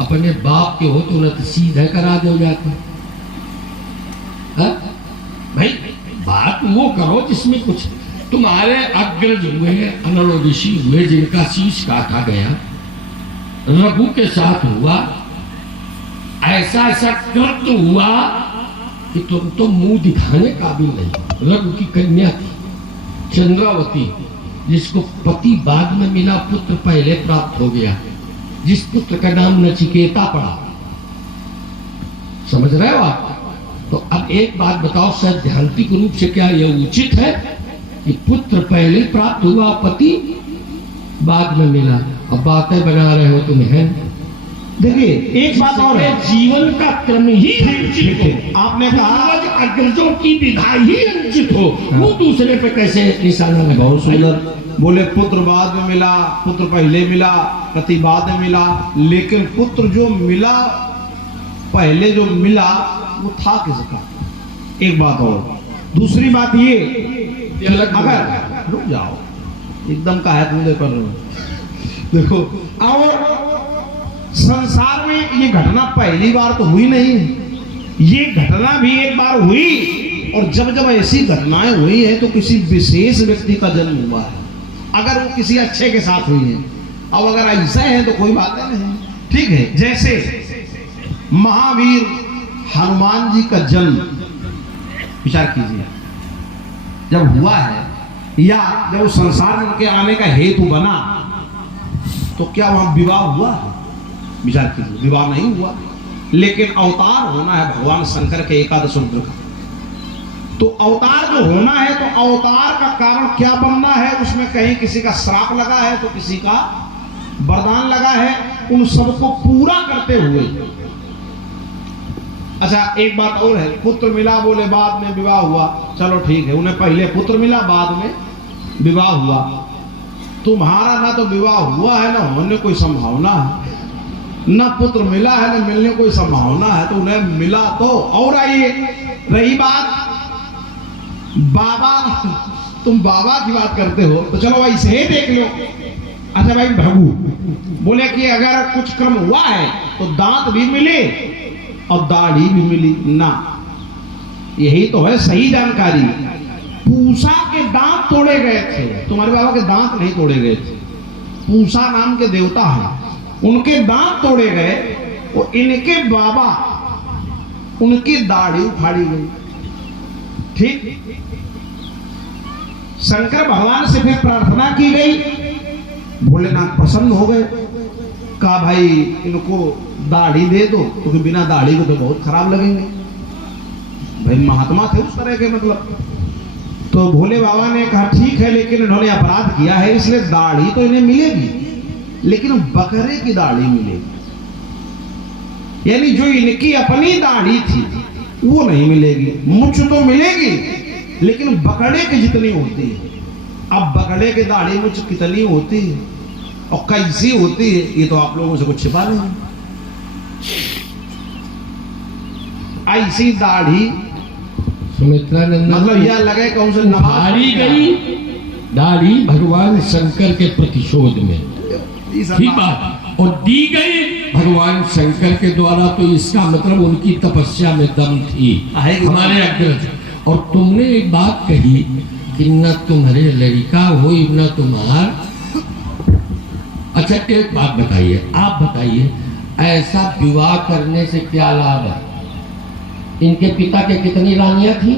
अपने बाप के हो तो न तो सीधा करा दो जाते भाई, बात वो करो जिसमें कुछ। तुम्हारे अग्रज हुए, अनल ऋषि हुए, जिनका शीश काटा गया, रघु के साथ हुआ, ऐसा ऐसा कृत्य हुआ कि तुम तो मुंह दिखाने काबिल नहीं। रघु की कन्या थी चंद्रावती, जिसको पति बाद में मिला, पुत्र पहले प्राप्त हो गया, जिस पुत्र का नाम नचिकेता पड़ा। समझ रहे हो आप? तो अब एक बात बताओ, सैद्धांतिक रूप से क्या यह उचित है कि पुत्र पहले प्राप्त हुआ, पति बाद में मिला? अब बातें बना रहे हो तुम, है? देखिए एक बात और है, जीवन का क्रम ही अनुचित हो। आपने कहा अग्रजों की विधा ही अनुचित हो, वो दूसरे पे कैसे निशाना लगा? बहुत सुंदर बोले, पुत्र बाद में मिला, पुत्र पहले मिला, पति बाद में मिला, लेकिन पुत्र जो मिला पहले जो मिला वो था किसका? एक बात और, दूसरी बात ये, अगर रुक जाओ, एकदम काहे मुझे कर रहे हो। देखो, और संसार में ये घटना पहली बार तो हुई नहीं, ये घटना भी एक बार हुई, और जब जब ऐसी घटनाएं हुई हैं तो किसी विशेष व्यक्ति का जन्म हुआ है, अगर वो किसी अच्छे के साथ हुई है। अब अगर ऐसा है तो कोई बात नहीं, ठीक है। जैसे महावीर हनुमान जी का जन्म विचार कीजिए, जब हुआ है या जब संसार में उनके आने का हेतु बना, तो क्या वहां विवाह हुआ है? विचार कीजिए, विवाह नहीं हुआ, लेकिन अवतार होना है भगवान शंकर के एकादश रुद्र का। तो अवतार जो होना है, तो अवतार का कारण क्या बनना है, उसमें कहीं किसी का श्राप लगा है तो किसी का वरदान लगा है, उन सबको पूरा करते हुए। अच्छा, एक बात और है, पुत्र मिला बोले बाद में विवाह हुआ, चलो ठीक है, उन्हें पहले पुत्र मिला बाद में विवाह हुआ। तुम्हारा ना तो विवाह हुआ है, ना होने कोई संभावना है, ना पुत्र मिला है, ना मिलने कोई संभावना है, तो उन्हें मिला तो। और आइए, रही बात बाबा, तुम बाबा की बात करते हो तो चलो ऐसे ही देख लो। अच्छा भाई भगू बोले कि अगर कुछ क्रम हुआ है तो दांत भी मिले और दाढ़ी भी मिली ना, यही तो है सही जानकारी। पूसा के दांत तोड़े गए थे, तुम्हारे बाबा के दांत नहीं तोड़े गए थे, पूसा नाम के देवता है, उनके दांत तोड़े गए, और इनके बाबा उनकी दाढ़ी उखाड़ी गई। ठीक, शंकर भगवान से फिर प्रार्थना की गई, भोलेनाथ प्रसन्न हो गए, कहा भाई इनको दाढ़ी दे दो, क्योंकि बिना दाढ़ी को तो बहुत खराब लगेंगे। भाई महात्मा थे उस तरह के, मतलब। तो भोले बाबा ने कहा ठीक है, लेकिन इन्होंने अपराध किया है, इसलिए दाढ़ी तो इन्हें मिलेगी, लेकिन बकरे की दाढ़ी मिलेगी, यानी जो इनकी अपनी दाढ़ी थी वो नहीं मिलेगी। मुझ तो मिलेगी, लेकिन बकरे की जितनी होती है। अब बकरे की दाढ़ी मुझ कितनी होती है और कैसी होती है, ये तो आप लोगों से कुछ छिपा नहीं। ऐसी दाढ़ी सुमित्रा नंदन मतलब यह लगे कौन से हारी गई दाढ़ी भगवान शंकर के प्रतिशोध में, ठीक बात, और दी गई भगवान शंकर के द्वारा। तो इसका मतलब उनकी तपस्या में दम थी हमारे अग्रज। और तुमने एक बात कही कि न तुम्हारे लड़का हो न तुम्हार। अच्छा एक बात बताइए, आप बताइए, ऐसा विवाह करने से क्या लाभ है? इनके पिता के कितनी रानियां थी?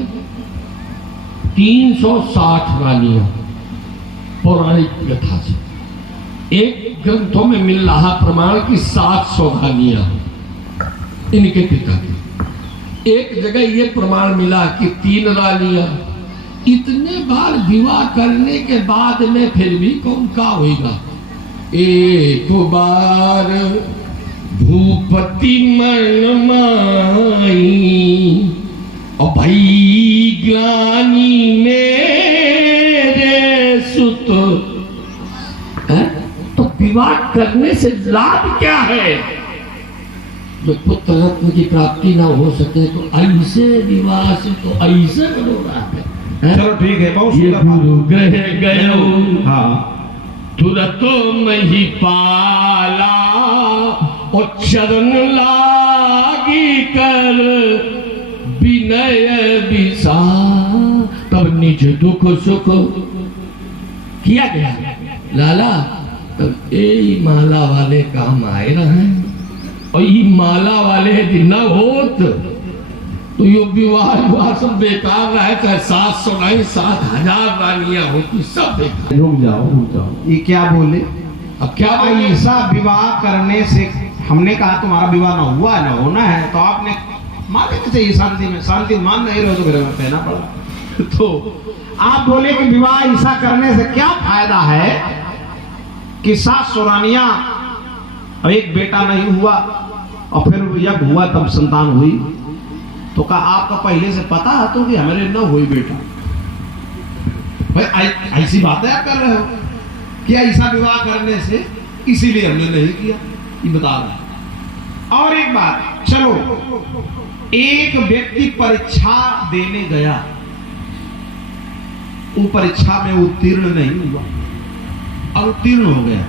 360 रानियां पौराणिक कथा से। एक ग्रंथों में मिल रहा प्रमाण की 700 रानियां इनके पिता की। एक जगह ये प्रमाण मिला कि 3 रानियां। इतने बार विवाह करने के बाद में फिर भी कौन का होगा? एक बार भूपति मन माई और भई ग्लानी मेरे सुत। तो विवाह करने से लाभ क्या है? जो पुत्र रत्न की प्राप्ति ना हो सके तो ऐसे विवाह से तो ऐसे बनोगा है। चलो ठीक है, बहुत ये गुरु ग्रह गयो हाँ तुरतो मही पाला और चरण लागी कर विनय विसा। तब निज दुख सुख किया गया लाला, तब यही माला वाले काम आए रहे। और ये माला वाले यदि न होत तो ये विवाह सब बेकार रहे, चाहे 700 नहीं 7000 रानियां होती, सब बेकार। रुक जाओ, ये क्या बोले? अब क्या भाई, ऐसा विवाह करने से हमने कहा तुम्हारा विवाह ना हुआ है ना होना है, तो आपने मान लेना चाहिए शांति में। शांति मान नहीं रहे तो फिर हमें कहना पड़ा। तो आप बोले कि विवाह ऐसा करने से क्या फायदा है कि 700 रानियां और एक बेटा नहीं हुआ, और फिर जब हुआ तब संतान हुई। तो कहा आपका पहले से पता है तो कि हमारे न हुई बेटा? भाई ऐसी बातें आप कर रहे हो कि ऐसा विवाह करने से, इसीलिए हमने नहीं किया, ये बता रहे हैं। और एक बात, चलो, एक व्यक्ति परीक्षा देने गया, वो परीक्षा में उत्तीर्ण नहीं हुआ, अनुत्तीर्ण हो गया,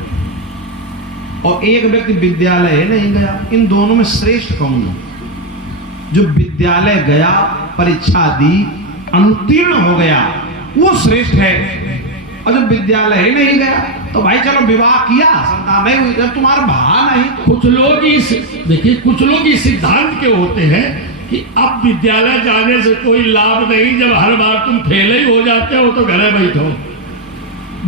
और एक व्यक्ति विद्यालय नहीं गया। इन दोनों में श्रेष्ठ कौन है? जो विद्यालय गया, परीक्षा दी, अनुत्तीर्ण हो गया, वो श्रेष्ठ है। और जब विद्यालय नहीं गया तो भाई चलो विवाह किया, संतान हुई, जब तुम्हारा भा नहीं। कुछ लोग इस देखिए, कुछ लोग इस सिद्धांत के होते हैं कि अब विद्यालय जाने से कोई लाभ नहीं, जब हर बार तुम फेल ही हो जाते हो तो घर बैठो।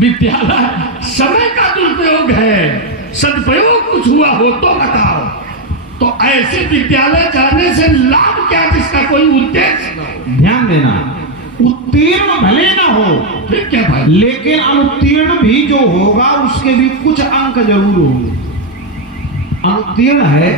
विद्यालय समय का दुरुपयोग है, सदुपयोग कुछ हुआ हो तो बताओ। तो ऐसे विद्यालय जाने से लाभ क्या, जिसका कोई उद्देश्य न हो? ध्यान देना, उत्तीर्ण भले ना हो, फिर क्या भाई, लेकिन अनुत्तीर्ण भी जो होगा उसके भी कुछ अंक जरूर होंगे। अनुत्तीर्ण है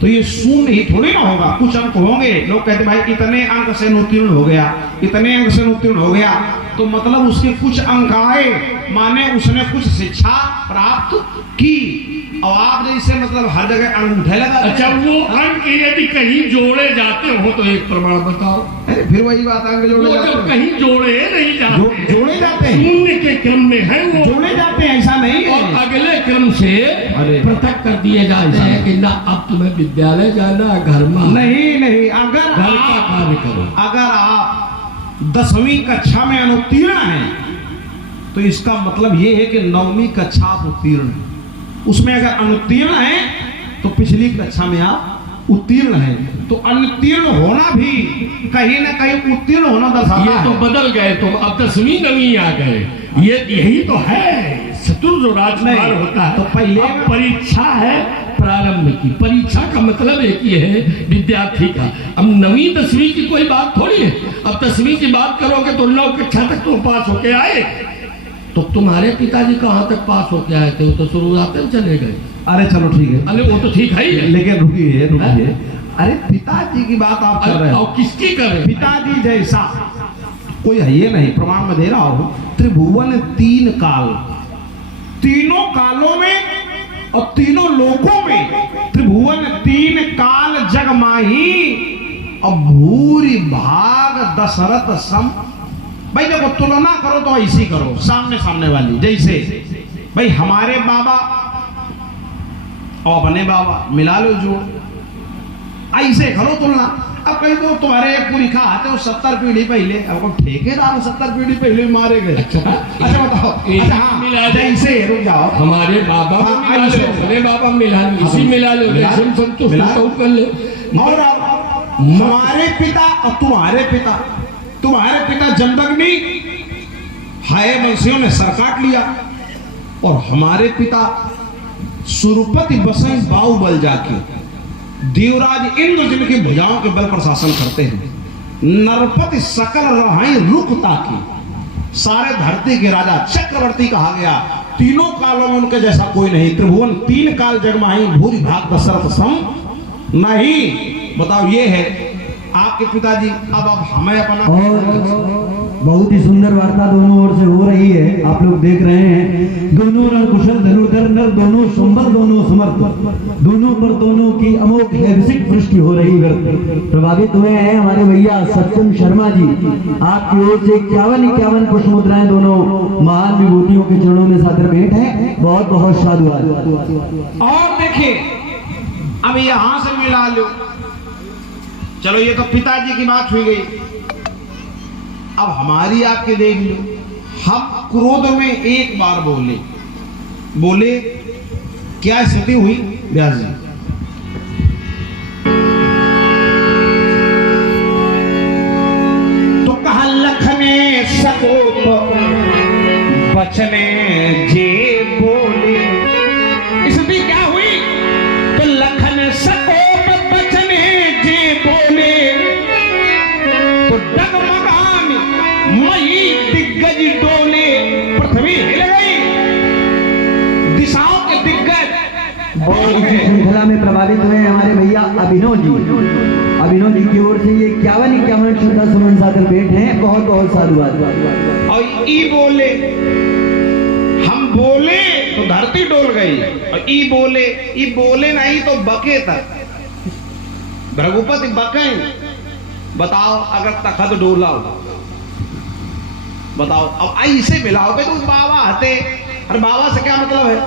तो ये शून्य ही थोड़ी ना होगा, कुछ अंक होंगे। लोग कहते भाई इतने अंक से अनुत्तीर्ण हो गया, इतने अंक से अनुत्तीर्ण हो गया, तो मतलब उसके कुछ अंक आए, माने उसने कुछ शिक्षा प्राप्त की। और आप जैसे मतलब हर जगह अंगूठे लगा। अच्छा, वो अंक यदि कहीं जोड़े जाते हो तो एक प्रमाण बताओ। अरे फिर वही बात, अंक जोड़े जाते हैं, कहीं जोड़े नहीं जाते, जोड़े जाते हैं, शून्य के क्रम में है वो, जोड़े जाते हैं, ऐसा नहीं है। और अगले क्रम से पृथक कर दिए जाते हैं कि ना अब तुम्हें विद्यालय जाना, घर में नहीं। अगर घर का कार्य करो। अगर आप 10वीं कक्षा में अनुत्तीर्ण हैं तो इसका मतलब ये है कि 9वीं कक्षा आप उत्तीर्ण हैं। उसमें अगर अनुत्तीर्ण है तो पिछली कक्षा में आप उत्तीर्ण हैं। तो अनुत्तीर्ण होना भी कहीं ना कहीं उत्तीर्ण होना दर्शाता है। ये तो बदल गए, तो अब 10वीं 9वीं आ गए, ये यही तो है। चतुर जो राजकुमार होता है, तो पहले परीक्षा है प्रारंभ की। परीक्षा का मतलब एक ही है विद्यार्थी का। अब 9वीं 10वीं की कोई बात थोड़ी है। अब 10वीं की बात करोगे तो 9 कक्षा तक तो पास होके आए। तो तुम्हारे पिताजी कहाँ तक पास होके आए थे? वो तो शुरुआत में चले गए। अरे चलो ठीक है, अरे वो तो ठीक है ही, लेकिन रुकिए। अरे पिताजी की बात आप कर रहे हो, और किसकी कर रहे? पिताजी जैसा कोई है ये नहीं। प्रमाण में दे रहा हूं, त्रिभुवन 3 काल, तीनों कालों में और तीनों लोकों में त्रिभुवन 3 काल जग माही और भूरि भाग दशरथ सम। भाई देखो, तुलना करो तो ऐसी करो, सामने सामने वाली। जैसे भाई हमारे बाबा और अपने बाबा मिला लो, जोड़, ऐसे करो तुलना। अब कहीं तो तुम्हारे पूरी खा आते हो 70 पीढ़ी पहले, अब ठेकेदार 70 पीढ़ी पहले मारे गए। अच्छा बताओ। अच्छा हाँ, जैसे रुक जाओ, हमारे बाबा मिला लो, अपने बाबा मिला लो, इसी मिला लो, कर लो। और हमारे पिता और तुम्हारे पिता जमदग्नि हाय वंशियों ने सर काट लिया, और हमारे पिता सुरपति बसई बाहुबल जाके देवराज इंद्र जिनकी भुजाओं के बल पर शासन करते हैं, नरपति सकल रहाई रुकता की सारे धरती के राजा चक्रवर्ती कहा गया। तीनों कालों में उनके जैसा कोई नहीं। त्रिभुवन 3 काल जगमाही भूरि भाग दशरथ सम नहीं। बताओ, ये है आपके पिताजी। अब हमें अपना, और बहुत ही सुंदर वार्ता दोनों ओर से हो रही है, आप लोग देख रहे हैं। दोनों नर कुशल धनुर्धर नर, दोनों संबल, दोनों समर्थ, दोनों पर दोनों की अमोघ अभिषेक वृष्टि हो रही है। प्रभावित हुए हैं हमारे भैया सत्यम शर्मा जी, आपकी ओर से 51 पुष्प मुद्राएं दोनों महान विभूतियों के चरणों में सादर भेंट है। बहुत बहुत साधुवाद। और देखिए, अब यहां से मिला लो। चलो, ये तो पिताजी की बात हुई गई। अब हमारी आपके देख लो। हम क्रोध में एक बार बोले, क्या स्थिति हुई व्यास जी? तो कहा लखने सकोप बचने जे बोले। स्थिति क्या हुई? तो लखन सकोप बचने जे बोले, तो डगमगान मई दिग्गज डोले। पृथ्वी हिल गई, दिशाओं के दिग्गज। श्रृंखला में प्रभावित हुए हमारे भैया अभिनव जी की ओर से ये 51 श्रद्धा सुमन सागर भेंट है। बहुत बहुत साधुवाद। और ई बोले, हम बोले तो धरती डोल गई, और ई बोले नहीं तो बके तक। भृगुपति बके बताओ अगर तखत डोलाओ, बताओ अब ऐसे मिलाओगे तो बाबा हते। अरे बाबा से क्या मतलब है?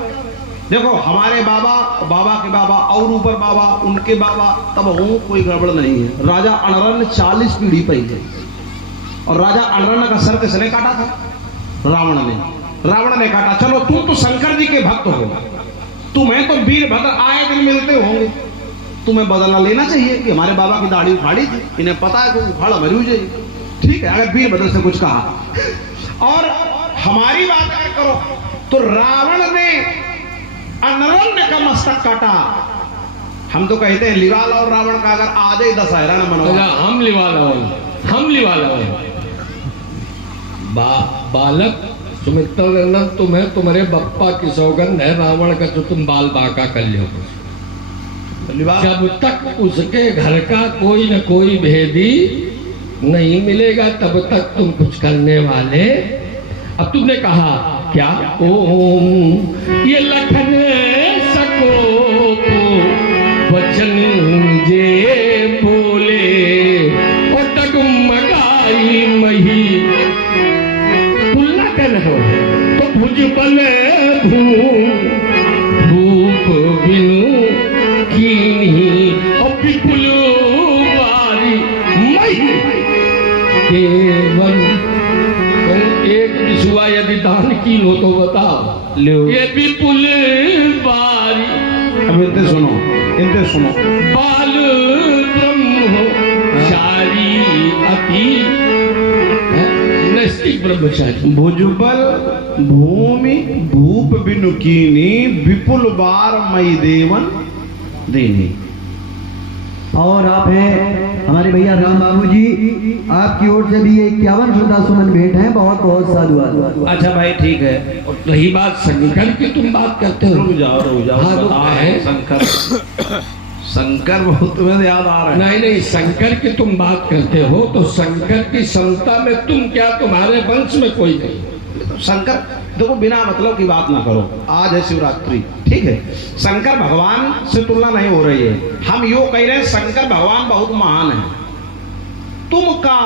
देखो हमारे बाबा, बाबा के बाबा और ऊपर बाबा, उनके बाबा, तब हूं कोई गड़बड़ नहीं है। राजा अनरन 40 पीढ़ी पहले, और राजा अनरन का सर किसने काटा था? रावण ने। रावण ने काटा। चलो तुम तो शंकर जी के भक्त हो, तुम्हें तो वीरभद्र आए दिन मिलते होंगे, तुम्हें बदला लेना चाहिए कि हमारे बाबा की दाढ़ी उखाड़ी थी, इन्हें पता है कि उखाड़ा मरी जाएगी। ठीक है, अगर वीरभद्र से कुछ कहा। और हमारी बात अगर करो तो रावण ने अनरण्य का मस्तक काटा। हम तो कहते हैं लिवाल और रावण का अगर आज ही दशहरा न मनवा, हम लिवाला बालक सुमित्र, तुम्हें तुम्हारे बप्पा की सौगंध है, रावण का जो तुम बाल बाका कर लो। जब तक उसके घर का कोई न कोई भेदी नहीं मिलेगा तब तक तुम कुछ करने वाले। अब तुमने कहा क्या? ओम ये लखन सको वचन जे बोले और डगमगाई मही। तुलना कर रहे हो तो भुजबल भूप बिनु कीनी और विपुल बारी मही। केवल एक विश्वा यदि दान की लो तो बताओ, ये विपुल बारी। अब इनते सुनो बाल ब्रह्मचारी अति नैष्ठिक ब्रह्मचारी। भुजबल भूमि भूप बिनु कीनी विपुल बार मई देवन देनी। और आप हैं हमारे भैया राम बाबू जी, आपकी ओर से भी 51 श्रोता सुमन भेंट है। बहुत बहुत साधुवाद। अच्छा भाई ठीक है। और रही बात शंकर की, तुम बात करते हो। रुक जाओ हाँ, तो है शंकर बहुत तुम्हें याद आ रहा है। नहीं शंकर की तुम बात करते हो तो शंकर की समता में तुम क्या, तुम्हारे वंश में कोई नहीं। शंकर देखो बिना मतलब की बात ना करो। आज है शिवरात्रि, ठीक है, शंकर भगवान से तुलना नहीं हो रही है। हम यो कह रहे हैं शंकर भगवान बहुत महान है, तुम का,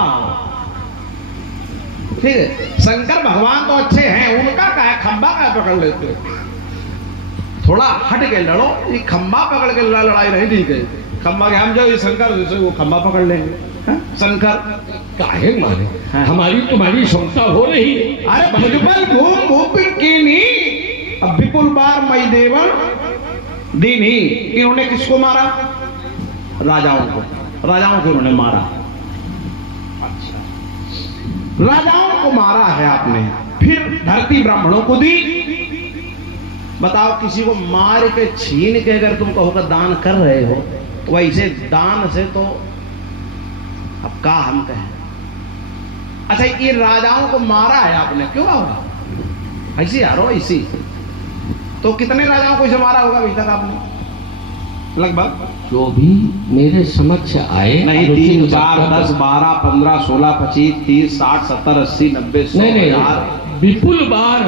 ठीक है। शंकर भगवान तो अच्छे हैं, उनका क्या है, खंबा क्या पकड़ लेते हो? थोड़ा हट के लड़ो, ये खंबा पकड़ के लड़ाई नहीं ठीक है। खंबा के हम जो शंकर जैसे वो खंबा पकड़ लेंगे। शंकर काहे मारे? हमारी तुम्हारी क्षमता हो रही है। अरे भुजबल भूम भूपिन कीनी अब विपुल बार मई देवन दीनी। इन्होंने किसको मारा? राजाओं को इन्होंने मारा। अच्छा, राजाओं को मारा है आपने, फिर धरती ब्राह्मणों को दी। बताओ किसी को मार के छीन के अगर तुम कहो का दान कर रहे हो तो वैसे दान से तो अब का हम कहें। अच्छा ये राजाओं को मारा है आपने, क्यों होगा? ऐसे यारो ऐसी तो कितने राजाओं को इसे मारा होगा अभी तक आपने? लगभग जो भी मेरे समक्ष आए, नहीं 3 4 10 12 15 16 25 30 60 70 80 90 100 नहीं विपुल बार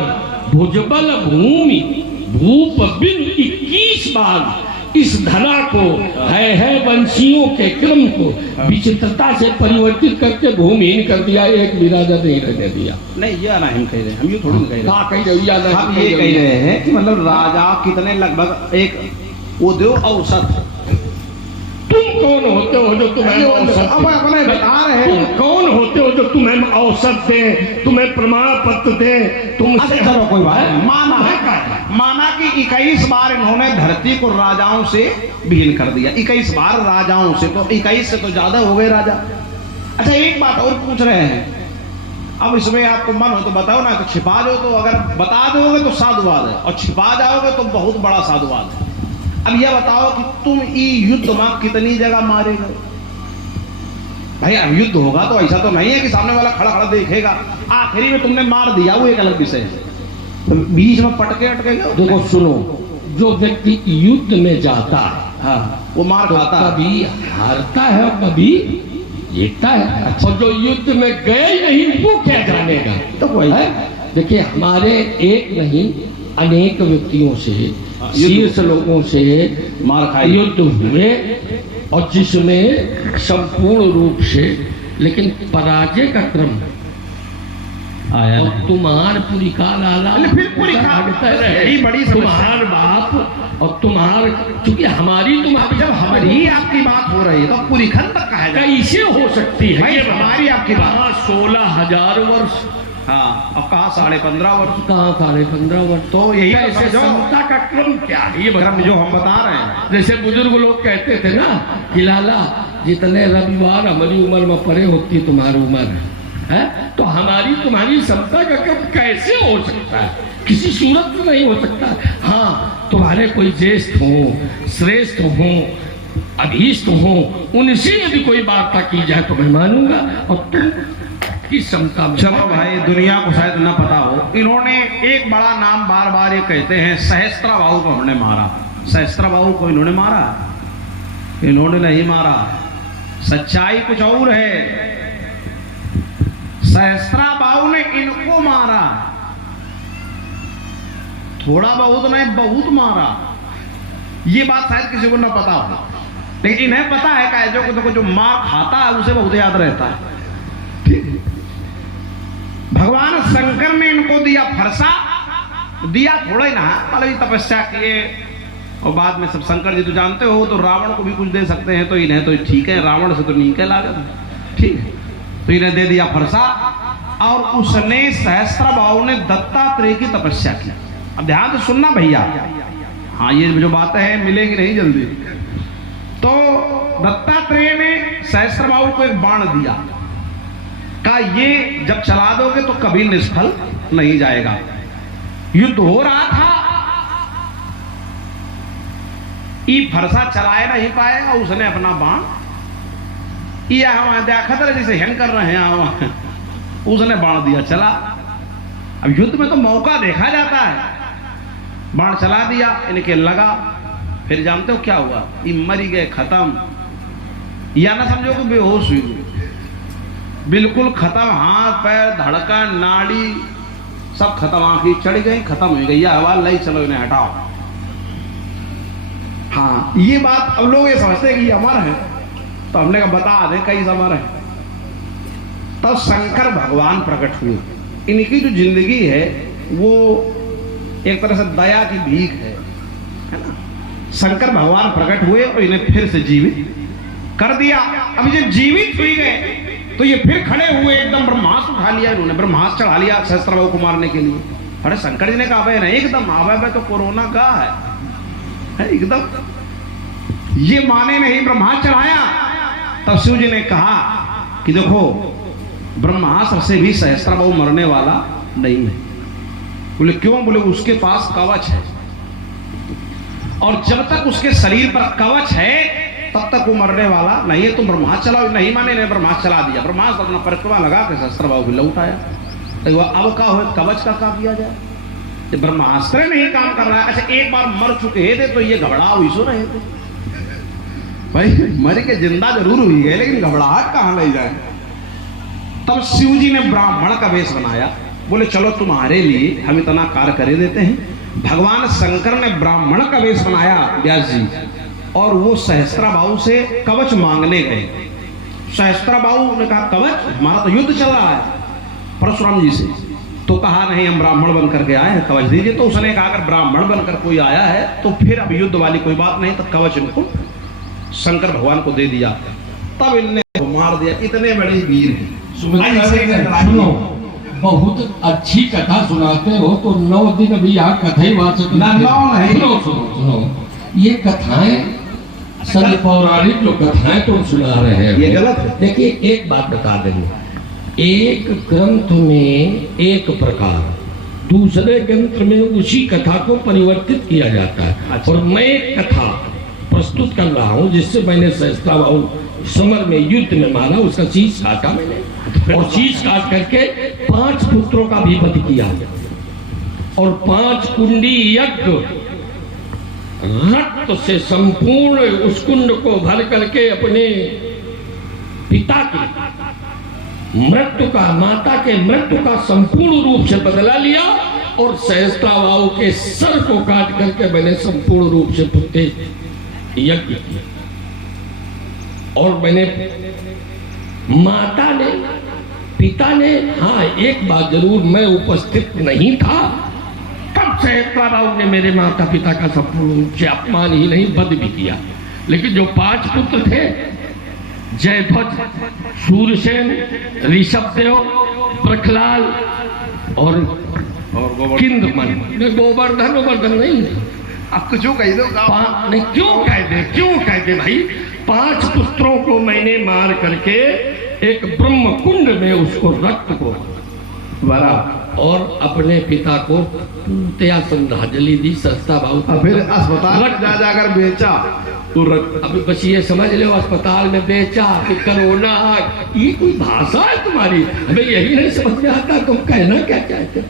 भुजबल भूमि भूप बिन 21 बार इस धरा को है वंशियों के क्रम को विचित्रता से परिवर्तित करके भूमिहीन कर दिया, एक भी राजा नहीं रहने दिया। नहीं ये ना हम कह रहे हैं, हम ये थोड़ी कह रहे हैं। कह रहे हम ये कह रहे हैं कि मतलब राजा कितने लगभग एक वो दो औसत। तुम कौन होते हो जो तुम्हें औसत? अब अपने बता रहे हैं। तुम कौन होते हो जो तुम्हें औसत दे, तुम्हें प्रमाण पत्र दे? तुम चलो कोई बात, माना कि 21 बार इन्होंने धरती को राजाओं से विहीन कर दिया। 21 बार राजाओं से, तो 21 से तो ज्यादा हो गए राजा। अच्छा एक बात और पूछ रहे हैं, अब इसमें आपको मन हो तो बताओ ना, तो छिपा दो। तो अगर बता दोगे तो साधुवाद है, और छिपा जाओगे तो बहुत बड़ा साधुवाद है। अब यह बताओ कि तुम युद्ध में कितनी जगह मारे गए? भाई अब युद्ध होगा तो ऐसा तो नहीं है कि सामने वाला खड़ा खड़ा देखेगा, आखिरी में तुमने मार दिया, वो एक अलग विषय है। तो बीच में पटके अटके गए। देखो सुनो, जो व्यक्ति युद्ध में जाता है हाँ वो मार खाता है, कभी हारता है और कभी जीतता है। अच्छा। और जो युद्ध में गए नहीं वो क्या जानेगा? तो वही है। देखिए हमारे एक नहीं अनेक व्यक्तियों से, शीर्ष लोगों से मार खाई युद्ध हुए, और जिसमें संपूर्ण रूप से लेकिन पराजय का क्रम आया और तुम्हार पूरी का लाला फिर पूरी का रहे बड़ी समस्या। तुम्हार बाप और तुम्हार, चूंकि हमारी तुम्हारी जब हमारी आपकी बात हो रही है तो पूरी खंड तक कहा जाए कैसे हो सकती है भाई, ये हमारी आपकी बात। 16,000 वर्ष, हाँ, अब कहा 15.5 वर्ष, कहाँ 15.5 वर्ष, तो यही तो कैसे समझो। समता का क्रम क्या है ये क्रम बताओ। जो हम बता रहे हैं, जैसे बुजुर्ग लोग कहते थे ना कि लाला जितने रविवार हमारी उम्र में परे होती तुम्हारी उम्र है, तो हमारी तुम्हारी समता का क्रम कैसे हो सकता है? किसी सूरत में नहीं हो सकता। हाँ, तुम्हारे कोई ज्येष्ठ हो, श्रेष्ठ हो, अभीष्ट हो, उनसे यदि कोई वार्ता की जाए तो मैं मानूंगा, और तुम की समता में। चलो भाई, दुनिया को शायद न पता हो, इन्होंने एक बड़ा नाम बार बार ये कहते हैं, सहस्त्रबाहु को हमने मारा। सहस्त्रबाहु को इन्होंने मारा? इन्होंने नहीं मारा, सच्चाई कुछ और है। सहस्त्रबाहु ने इनको मारा, थोड़ा बहुत नहीं, बहुत मारा। ये बात शायद किसी को न पता हो, लेकिन इन्हें पता है कि जो मार खाता है उसे बहुत याद रहता है। ठीक है? भगवान शंकर ने इनको दिया फरसा, दिया थोड़ा ही ना, मतलब तपस्या किए, और बाद में सब शंकर जी तो जानते हो, तो रावण को भी कुछ दे सकते हैं, तो इन्हें तो ठीक है, रावण से तो नहीं कह लागे, ठीक है, तो इन्हें दे दिया फरसा। और उसने सहस्त्रबाहु ने दत्तात्रेय की तपस्या की। अब ध्यान से सुनना भैया, हाँ, ये जो बातें हैं मिलेंगी नहीं जल्दी। तो दत्तात्रेय ने सहस्त्रबाहु को एक बाण दिया, कहा ये जब चला दोगे तो कभी निष्फल नहीं जाएगा। युद्ध हो रहा था, ये फरसा चलाए नहीं पाएगा, उसने अपना बाण, ये हम देखा था जैसे हेन कर रहे हैं, उसने बाण दिया, चला। अब युद्ध में तो मौका देखा जाता है, बाण चला दिया, इनके लगा, फिर जानते हो क्या हुआ? ये मरी गए, खत्म, या ना समझो कि बेहोश हुई, बिल्कुल खत्म, हाथ पैर धड़कन नाड़ी सब खत्म, आंखें चढ़ गई, खत्म हो गई, यह हवाल नहीं, चलो इन्हें हटाओ। हाँ, ये बात अब लोग ये समझते हैं कि अमर है, तो हमने कहा बता दें कई अमर है। तब शंकर भगवान प्रकट हुए। इनकी जो जिंदगी है वो एक तरह से दया की भीख है ना। शंकर भगवान प्रकट हुए और इन्हें फिर से जीवित कर दिया। अब ये जीवित हुई गए तो ये फिर खड़े हुए, एकदम ब्रह्मास्त्र उठा लिया इन्होंने, ब्रह्मास्त्र चढ़ा लिया सहस्त्रबाहु को मारने के लिए। अरे शंकर जी ने कहा भाई नहीं, एकदम आवे तो कोरोना का है एकदम, ये माने नहीं, ब्रह्मास्त्र चढ़ाया। तब शिव जी ने कहा कि देखो ब्रह्मास्त्र से भी सहस्त्रबाहु मरने वाला नहीं है। बोले क्यों? बोले उसके पास कवच है, और जब तक उसके शरीर पर कवच है तब तक वो मरने वाला नहीं है। तुम ब्रह्मास्त्र चलाओ, नहीं माने, ने ब्रह्मास्त्र चला दिया, ब्रह्मास्त्र अपना परिक्रमा लगा के सहस्त्रबाहु भी लौट आया। तो अब क्या हो, कवच का काम किया जाए, तो ब्रह्मास्त्र नहीं काम कर रहा है। अच्छा, एक बार मर चुके थे तो ये घबराओ ही सो रहे थे भाई, मर के जिंदा जरूर हुई है लेकिन घबराहट कहां ले जाए। तब शिव जी ने ब्राह्मण का वेश बनाया, बोले चलो तुम्हारे लिए हम इतना कार्य कर देते हैं। भगवान शंकर ने ब्राह्मण का वेश बनाया व्यास जी, और वो सहस्त्रबाहु से कवच मांगने गए। सहस्त्रबाहु ने कहा कवच, हमारा तो युद्ध चल रहा है परशुराम जी से। तो कहा नहीं, हम ब्राह्मण बनकर के आए हैं, कवच दीजिए। तो उसने कहा अगर ब्राह्मण बनकर कोई आया है तो फिर अब युद्ध वाली कोई बात नहीं, तो कवच इनको शंकर भगवान को दे दिया। तब इनने मार दिया। इतने बड़े वीर हैं। सुनो, बहुत अच्छी कथा सुनाते हो, तो 9 दिन अभी यहाँ कथा ही वाचक सुनो सुनो सुनो, ये कथाएं सब पौराणिक जो कथाएं तुम सुना रहे हैं, ये गलत है। देखिए एक बात बता देंगे, एक ग्रंथ में एक प्रकार, दूसरे ग्रंथ में उसी कथा को परिवर्तित किया जाता है। अच्छा। और मैं एक कथा प्रस्तुत कर रहा हूँ जिससे मैंने सहस्त्रबाहु समर में युद्ध में मारा, उसका शीश काटा मैंने, और शीश काट करके 5 पुत्रों का भी वध किया, और 5 कुंडी यज्ञ रक्त से संपूर्ण उस कुंड को भर करके अपने पिता की मृत्यु का, माता के मृत्यु का संपूर्ण रूप से बदला लिया, और सहस्त्रबाहु के सर को काट करके मैंने संपूर्ण रूप से पुत्र यज्ञ किया। और मैंने माता ने, पिता ने, हाँ एक बात जरूर, मैं उपस्थित नहीं था तब सहस्त्रा बाबू ने मेरे माता पिता का संपूर्ण रूप से अपमान ही नहीं बद भी किया। लेकिन जो 5 पुत्र थे, जयध्वज, सूर्यसेन, ऋषभदेव, प्रखलाल और किंदमन, गोवर्धन नहीं, आप कुछ कह दो। नहीं क्यों कह दे भाई, 5 पुत्रों को मैंने मार करके एक ब्रह्म कुंड में उसको रक्त को भरा और अपने पिता को पूर्णतया श्रद्धांजलि दी। सस्ता भाव फिर अस्पताल जा जाकर बेचा वो रक्त। अभी बस ये समझ लो, अस्पताल में बेचा कि कोरोना, ये कोई भाषा है तुम्हारी? हमें यही नहीं समझ में आता तुम कहना क्या चाहते हो,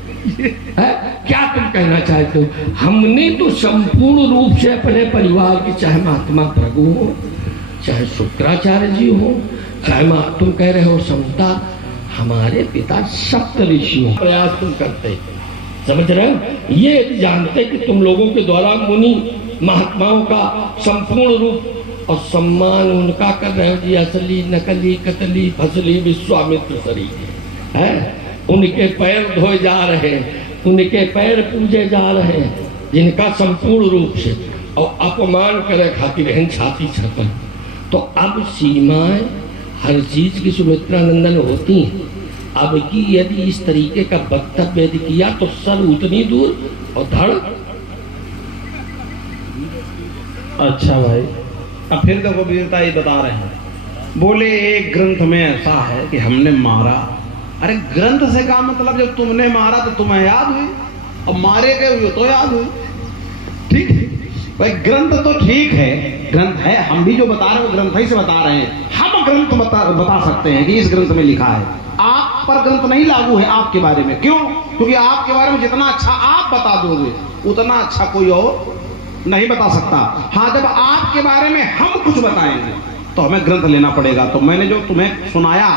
क्या तुम कहना चाहते हो? हमने तो संपूर्ण रूप से अपने परिवार की, चाहे महात्मा भृगु हो, चाहे शुक्राचार्य जी हो, चाहे तुम कह रहे हो समता, हमारे पिता सप्त ऋषियों प्रयास तुम करते, समझ रहे हो? ये जानते कि तुम लोगों के द्वारा मुनि महात्माओं का संपूर्ण रूप और सम्मान उनका कर रहे हो जी, असली नकली कतली फसली विश्वामित्र शरीर है, उनके पैर धोए जा रहे हैं, उनके पैर पूजे जा रहे हैं, जिनका संपूर्ण रूप से और अपमान करे खातिर हैं छाती छपन। तो अब सीमाएं हर चीज की सुमित्रा नंदन होती हैं। अब की यदि इस तरीके का वक्तव्य यदि किया तो सर उतनी दूर और धड़। अच्छा भाई, अब फिर देखो वीरता ये बता रहे हैं, बोले एक ग्रंथ में ऐसा है कि हमने मारा। अरे ग्रंथ से क्या मतलब, जब तुमने मारा तो तुम्हें याद हुई, अब मारे गए हुए तो याद हुई। ठीक है भाई, ग्रंथ तो ठीक है, ग्रंथ है, हम भी जो बता रहे हैं वो ग्रंथ ही से बता रहे हैं। हम ग्रंथ बता सकते हैं कि इस ग्रंथ में लिखा है, आप पर ग्रंथ नहीं लागू है आपके बारे में। क्यों? क्योंकि आपके बारे में जितना अच्छा आप बता दोगे उतना अच्छा कोई और नहीं बता सकता। हाँ, जब आपके बारे में हम कुछ बताएंगे तो हमें ग्रंथ लेना पड़ेगा। तो मैंने जो तुम्हें सुनाया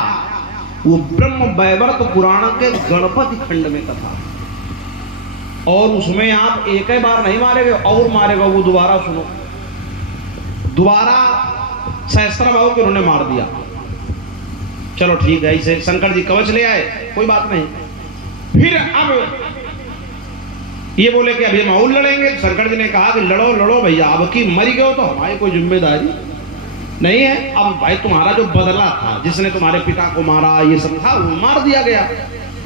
वो ब्रह्म वैवर्त पुराण के गणपति खंड में कथा, और उसमें आप एक ही बार नहीं मारेगे और मारेगा, वो दोबारा सुनो। दोबारा सहस्त्रा बाबू को उन्होंने मार दिया, चलो ठीक है, इसे शंकर जी कवच ले आए, कोई बात नहीं। फिर अब ये बोले कि अभी हम और लड़ेंगे। शंकर जी ने कहा कि लड़ो लड़ो भैया, अब की मरी गए तो हमारी कोई जिम्मेदारी नहीं है। अब भाई तुम्हारा जो बदला था, जिसने तुम्हारे पिता को मारा, ये सब था, वो मार दिया गया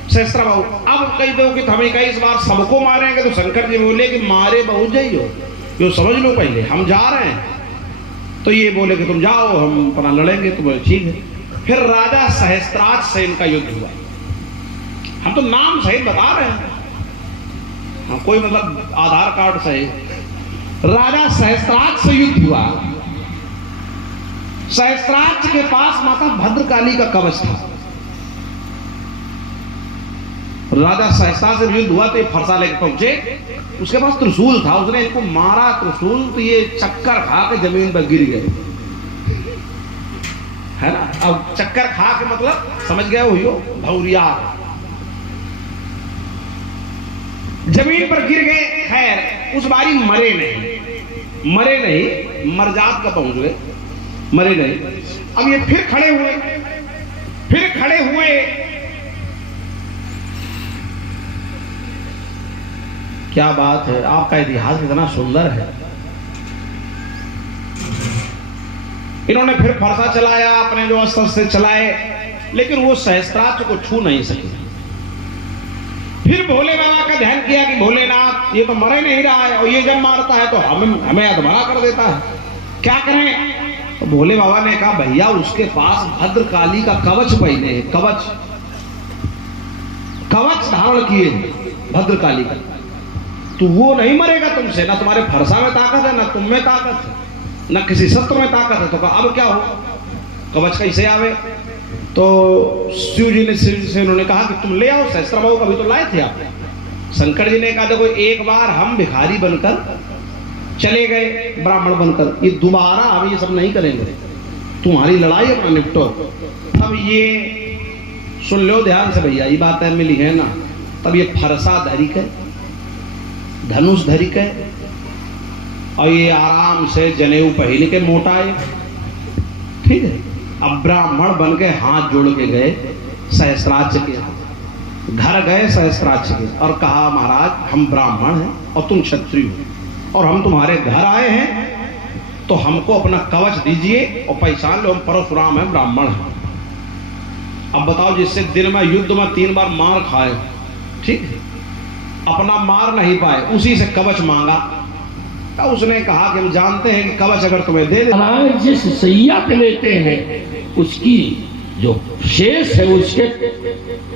सहस्त्रा बाबू। अब कह दो कि हमें कई इस बार सबको मारेंगे, तो शंकर जी बोले कि मारे बहुत जाइयो, यो समझ लो पहले हम जा रहे हैं। तो ये बोले कि तुम जाओ, हम अपना लड़ेंगे। तो बोले ठीक है। फिर राजा सहस्त्राज से इनका युद्ध हुआ। हम तो नाम सहित बता रहे हैं, हाँ, कोई मतलब आधार कार्ड सहित। राजा सहस्त्राज से युद्ध हुआ। सहस्त्राज के पास माता भद्रकाली का कवच था। राजा सहस्त्राज से युद्ध हुआ तो ये फरसा लेके पहुंचे, उसके पास त्रिशूल था, उसने इनको मारा त्रिशूल, तो ये चक्कर खा के जमीन पर गिर गए, है ना। अब चक्कर खा के मतलब समझ गए हो, भौरिया जमीन पर गिर गए। खैर उस बारी मरे नहीं, मरजात का पहुंच गए, मरे नहीं। अब ये फिर खड़े हुए, क्या बात है, आपका इतिहास इतना सुंदर है। इन्होंने फिर फरसा चलाया, अपने जो अस्त्र से चलाए, लेकिन वो सहस्त्राज को छू नहीं सके। फिर भोले बाबा का ध्यान किया कि भोलेनाथ ये तो मरे नहीं रहा है, और ये जब मारता है तो हमें अधमरा कर देता है, क्या करें। तो भोले बाबा ने कहा भैया उसके पास भद्रकाली का कवच पहने, कवच धारण किए भद्रकाली का, तो वो नहीं मरेगा तुमसे। ना तुम्हारे फरसा में ताकत है, ना तुम में ताकत है, ना किसी शस्त्र में ताकत है। तो कहा अब क्या हो, कवच कैसे आवे। तो शिव जी ने उन्होंने कहा कि तुम ले आओ सहस्त्रा बाबू, कभी तो लाए थे आप। शंकर जी ने कहा देखो एक बार हम भिखारी बनकर चले गए, ब्राह्मण बनकर, ये दोबारा हम ये सब नहीं करेंगे, तुम्हारी लड़ाई अपना निपटो। अब ये सुन लो ध्यान से भैया, ये बात है मिली है ना। तब ये फरसा धरी के, धनुष धरी के, और ये आराम से जनेऊ पहन के मोटाए, ठीक है। अब ब्राह्मण बन के हाथ जोड़ के गए सहस्त्राक्ष के, घर गए सहस्त्राक्ष के और कहा महाराज हम ब्राह्मण हैं और तुम क्षत्रिय हो और हम तुम्हारे घर आए हैं, तो हमको अपना कवच दीजिए और पहचान लो हम परशुराम हैं, ब्राह्मण हैं। अब बताओ, जिससे दिन में युद्ध में 3 बार मार खाए, ठीक है, अपना मार नहीं पाए, उसी से कवच मांगा। तो उसने कहा कि हम जानते हैं कि कवच अगर तुम्हें दे दे, जिस सैया पे लेते हैं उसकी जो शेष है उसके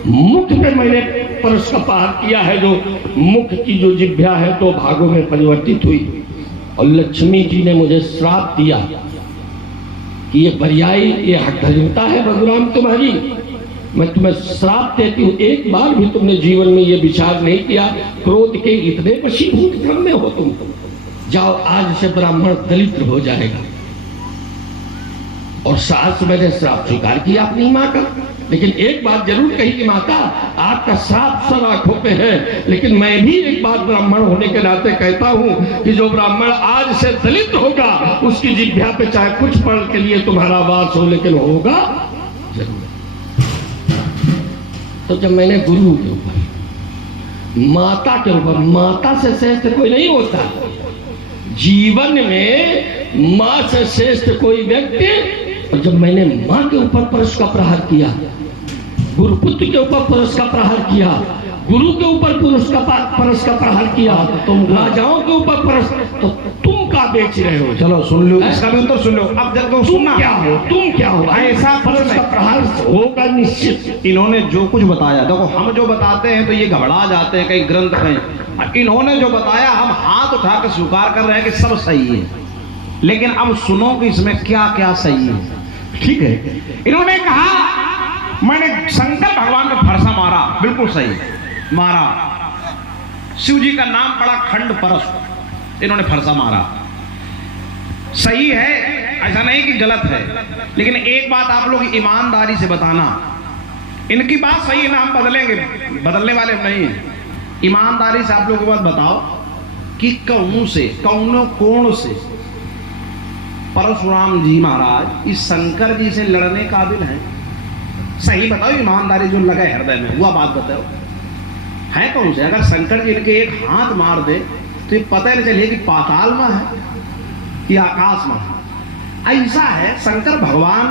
मुख पे मैंने परश का प्रहार किया है, जो मुख की जो जिह्वा है 2 भागों में परिवर्तित हुई, और लक्ष्मी जी ने मुझे श्राप दिया कि ये बरियाई, ये हठधर्मिता है भगवान तुम्हारी, मैं तुम्हें श्राप देती हूँ, एक बार भी तुमने जीवन में ये विचार नहीं किया, क्रोध के इतने वशीभूत धर्म में हो तुम, जाओ आज से ब्राह्मण दलित हो जाएगा। और सास मैंने श्राप स्वीकार किया अपनी माँ का, लेकिन एक बात जरूर कही कि माता आपका श्राप सब आंखों पे है, लेकिन मैं भी एक बात ब्राह्मण होने के नाते कहता हूँ कि जो ब्राह्मण आज से दलित होगा उसकी जिह्वा पे चाहे कुछ पल के लिए तुम्हारा वास हो, लेकिन होगा जरूर। तो जब मैंने गुरु के ऊपर, माता के ऊपर, माता से श्रेष्ठ कोई नहीं होता जीवन में, माँ से श्रेष्ठ कोई व्यक्ति, और जब मैंने माँ के ऊपर परश का प्रहार किया, गुरुपुत्र के ऊपर परश का प्रहार किया, गुरु के ऊपर परश का प्रहार किया, तुम राजाओं के ऊपर परश, तो तुम का बेच रहे हो? चलो सुन लो, इसका भी उत्तर सुन लो। अब जब तो तुम क्या हो? ऐसा परश का प्रहार होगा निश्चित। इन्होंने जो कुछ बताया, देखो हम जो बताते हैं तो ये घबरा जाते हैं कई ग्रंथ में, इन्होंने जो बताया हम हाथ उठा के स्वीकार कर रहे हैं कि सब सही है, लेकिन अब सुनो कि इसमें क्या क्या सही है, ठीक है। इन्होंने कहा मैंने शंकर भगवान को फरसा मारा, बिल्कुल सही मारा, शिव जी का नाम पड़ा खंड परश, इन्होंने फरसा मारा, सही है, ऐसा नहीं कि गलत है। लेकिन एक बात आप लोग ईमानदारी से बताना, इनकी बात सही है ना, हम बदलेंगे, बदलने वाले नहीं हैं। ईमानदारी से आप लोग की बात बताओ कि कौनों कोण से परशुराम जी महाराज इस शंकर जी से लड़ने काबिल हैं? सही बताओ, ईमानदारी जो लगे हृदय में, हुआ बात बताओ, है कौन से? अगर शंकर जी इनके एक हाथ मार दे तो ये पता ही नहीं चले कि पाताल में है कि आकाश में है। ऐसा है, शंकर भगवान